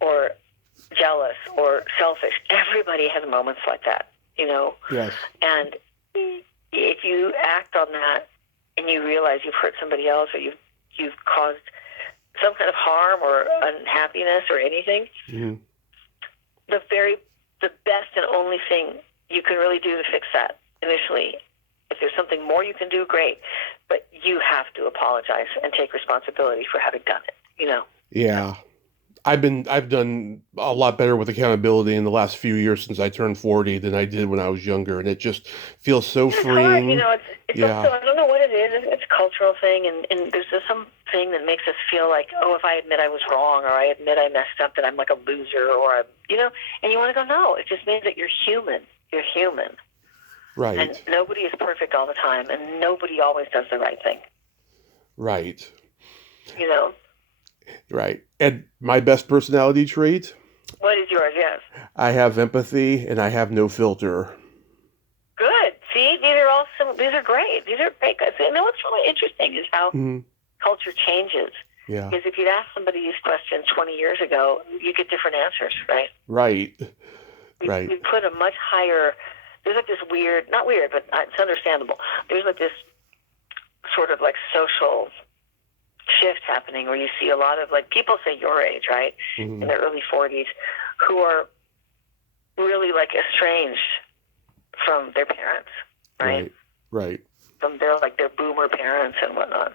or jealous or selfish. Everybody has moments like that, Yes. And if you act on that and you realize you've hurt somebody else, or you've caused some kind of harm or unhappiness or anything, the best and only thing you can really do to fix that initially, if there's something more you can do, great, but you have to apologize and take responsibility for having done it, Yeah. I've done a lot better with accountability in the last few years since I turned 40 than I did when I was younger, and it just feels so freeing. Hard. It's also, I don't know what it is. It's a cultural thing, and there's just something that makes us feel like, oh, if I admit I was wrong, or I admit I messed up, that I'm like a loser, or and you want to go, no, it just means that you're human. You're human. Right. And nobody is perfect all the time, and nobody always does the right thing. Right. Right. And my best personality trait? What is yours? Yes. I have empathy, and I have no filter. Good. See, these are great. These are great. What's really interesting is how culture changes. Yeah. Because if you'd asked somebody these questions 20 years ago, you get different answers, right? Right. We put a much higher. There's like this weird, not weird, but it's understandable. There's like this sort of like social shift happening where you see a lot of like people, say your age, right, in their early 40s, who are really like estranged from their parents, right? Right. From their boomer parents and whatnot.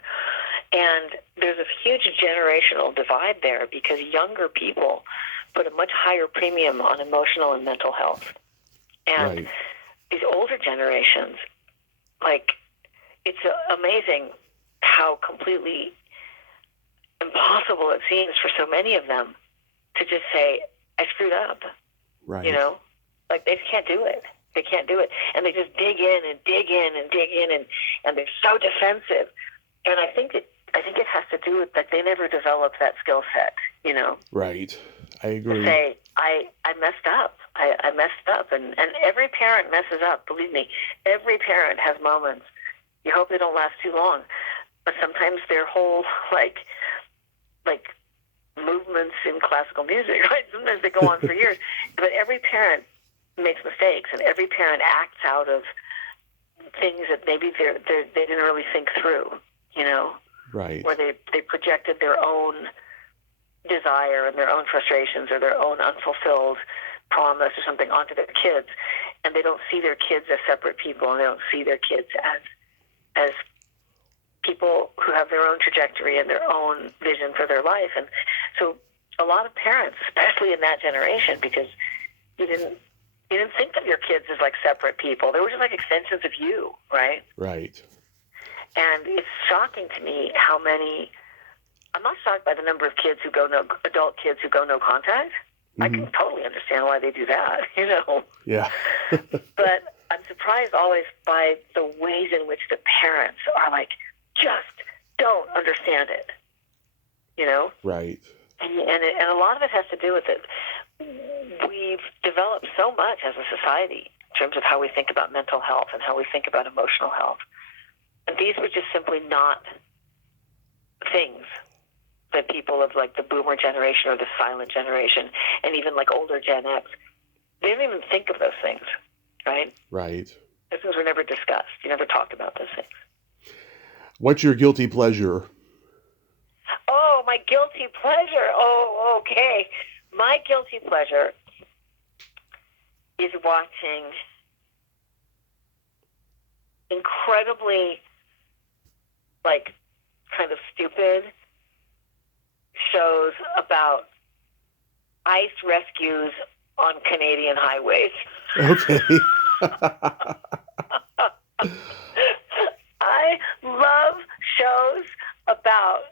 And there's a huge generational divide there, because younger people put a much higher premium on emotional and mental health. And these older generations, it's amazing how completely impossible it seems for so many of them to just say, I screwed up. Right. They just can't do it. They can't do it. And they just dig in and dig in and dig in, and they're so defensive. And I think it has to do with that they never developed that skill set, Right. I agree. To say, I messed up. I messed up. And every parent messes up, believe me. Every parent has moments. You hope they don't last too long. But sometimes their whole, like movements in classical music, right? Sometimes they go on for years. But every parent makes mistakes, and every parent acts out of things that maybe they didn't really think through, Right. Where they projected their own desire and their own frustrations or their own unfulfilled promise or something onto their kids, and they don't see their kids as separate people, and they don't see their kids as people who have their own trajectory and their own vision for their life. And so a lot of parents, especially in that generation, because you didn't think of your kids as like separate people. They were just like extensions of you, right? Right. And it's shocking to me how many. I'm not shocked by the number of kids adult kids who go no contact. I can totally understand why they do that, Yeah. But I'm surprised always by the ways in which the parents are like, just don't understand it, Right. And a lot of it has to do with it. We've developed so much as a society in terms of how we think about mental health and how we think about emotional health. And these were just simply not things that people of like the boomer generation or the silent generation, and even like older Gen X, they didn't even think of those things, right? Right. Those things were never discussed. You never talked about those things. What's your guilty pleasure? Oh, my guilty pleasure. Oh, okay. My guilty pleasure is watching incredibly, kind of stupid shows about ice rescues on Canadian highways. Okay. I love shows about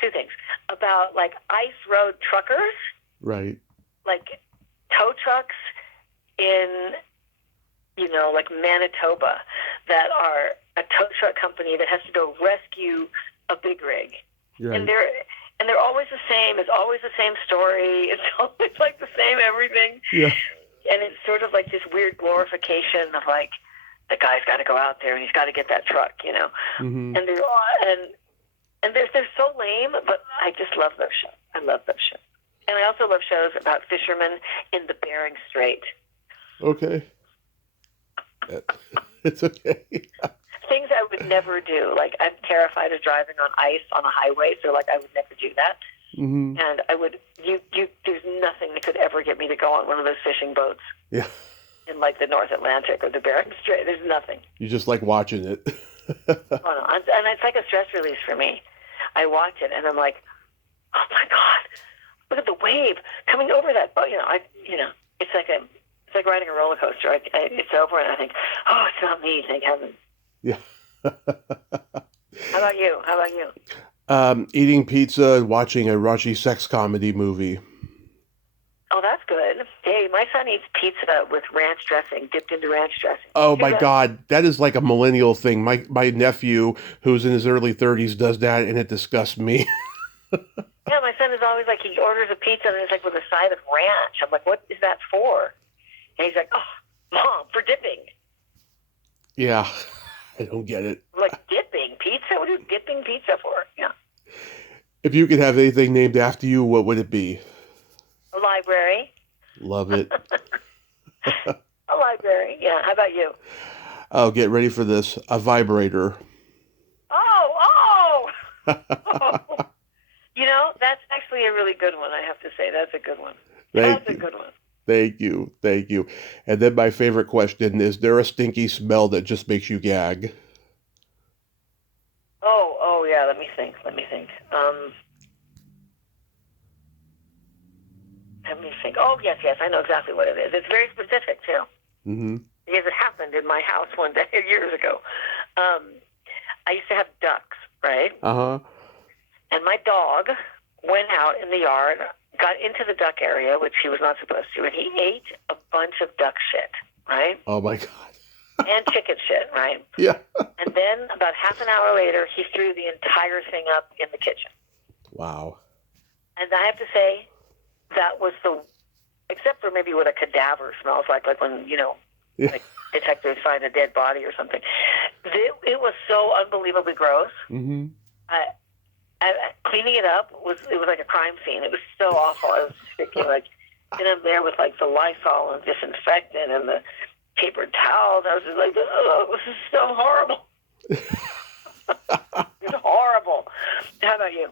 two things, about ice road truckers, Right. Tow trucks in Manitoba that are a tow truck company that has to go rescue a big rig. Right. And they're always the same. It's always the same story. It's always like the same everything. Yeah. And it's sort of like this weird glorification of like the guy's got to go out there and he's got to get that truck, you know. Mm-hmm. And they're so lame, but I just love those shows. I love those shows. And I also love shows about fishermen in the Bering Strait. Okay. It's okay. Things I would never do. Like, I'm terrified of driving on ice on a highway, so like I would never do that. Mm-hmm. And I would. There's nothing that could ever get me to go on one of those fishing boats. Yeah. In like the North Atlantic or the Bering Strait. There's nothing. You just like watching it. Oh no, and it's like a stress release for me. I watch it and I'm like, oh my God, look at the wave coming over that boat. It's like riding a roller coaster. It's over and I think, oh, it's not me. Thank heaven. Yeah. How about you? Eating pizza and watching a raunchy sex comedy movie. Oh, that's good. Hey, my son eats pizza with ranch dressing, dipped into ranch dressing. Oh my God, that is like a millennial thing. My nephew, who's in his early 30s, does that, and it disgusts me. Yeah, my son is always like, he orders a pizza and it's like with a side of ranch. I'm like, what is that for? And he's like, oh, Mom, for dipping. Yeah, I don't get it. I'm like, dipping pizza? What are you dipping pizza for? Yeah. If you could have anything named after you, what would it be? A library. Love it. A library. Yeah. How about you? Oh, get ready for this. A vibrator. Oh. That's actually a really good one, I have to say. That's a good one. That's a good one. Thank you. And then my favorite question, is there a stinky smell that just makes you gag? Oh, yeah. Let me think. Oh, yes, I know exactly what it is. It's very specific, too. Mm-hmm. Because it happened in my house one day years ago. I used to have ducks, right? Uh-huh. And my dog went out in the yard, got into the duck area, which he was not supposed to, and he ate a bunch of duck shit, right? Oh, my God. And chicken shit, right? Yeah. And then about half an hour later, he threw the entire thing up in the kitchen. Wow. And I have to say, that was except for maybe what a cadaver smells like when, Yeah. like detectives find a dead body or something. It was so unbelievably gross. Mm-hmm. Cleaning it up was like a crime scene. It was so awful. I was thinking like, and I'm there with like the Lysol and disinfectant and the paper towels. I was just like, oh, this is so horrible. It's horrible. How about you?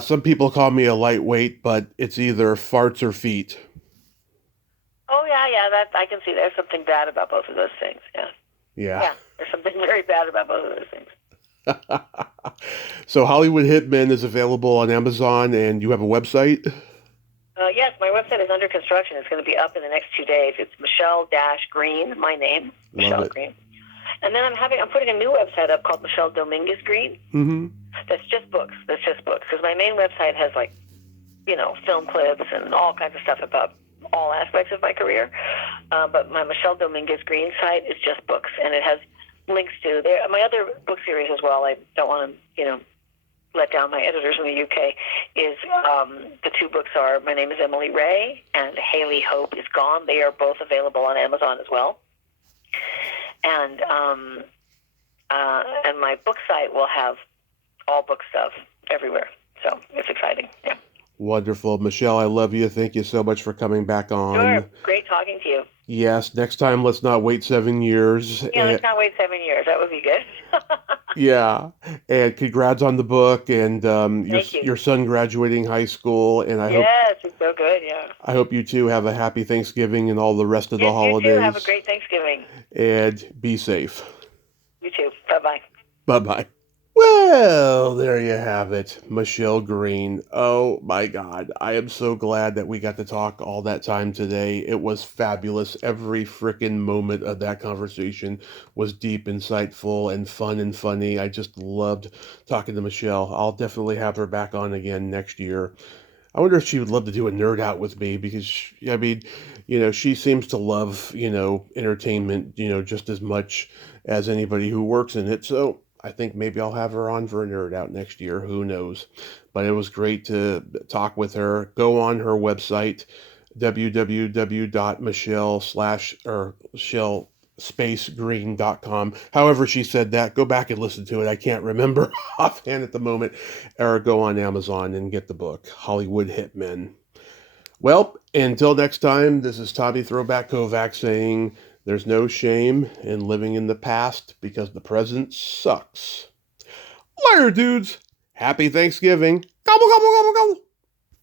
Some people call me a lightweight, but it's either farts or feet. Oh yeah. That I can see. There's something bad about both of those things. Yeah. There's something very bad about both of those things. So Hollywood Hitmen is available on Amazon, and you have a website? Yes, my website is under construction. It's going to be up in the next 2 days. It's Michele-Greene, my name, Michele Greene. And then I'm putting a new website up called Michele Dominguez Greene. Mm-hmm. That's just books. Because my main website has film clips and all kinds of stuff about all aspects of my career. But my Michele Dominguez Greene site is just books, and it has links to my other book series as well. I don't want to, let down my editors in the UK. Is the two books are My Name is Emily Ray and Haley Hope is Gone. They are both available on Amazon as well. And my book site will have all book stuff everywhere. So it's exciting. Yeah. Wonderful. Michele, I love you. Thank you so much for coming back on. Sure. Great talking to you. Yes. Next time, let's not wait 7 years. Yeah, let's not wait 7 years. That would be good. Yeah. And congrats on the book and Thank you. your son graduating high school. And Yes, it's so good. Yeah. I hope you two have a happy Thanksgiving and all the rest of the holidays. You too. Have a great Thanksgiving. And be safe. You too. Bye-bye. Bye-bye. Well, there you have it. Michele Greene. Oh my God. I am so glad that we got to talk all that time today. It was fabulous. Every freaking moment of that conversation was deep, insightful, and fun and funny. I just loved talking to Michele. I'll definitely have her back on again next year. I wonder if she would love to do a nerd out with me because, she seems to love, entertainment, just as much as anybody who works in it. So I think maybe I'll have her on for a nerd out next year. Who knows? But it was great to talk with her. Go on her website, www.michelle slash or Michelle spacegreen.com. However she said that, go back and listen to it. I can't remember offhand at the moment. Or go on Amazon and get the book, Hollywood Hitmen. Well, until next time, this is Tommy Throwback Kovac saying there's no shame in living in the past because the present sucks. Later, dudes. Happy Thanksgiving. Gobble, gobble, gobble, gobble.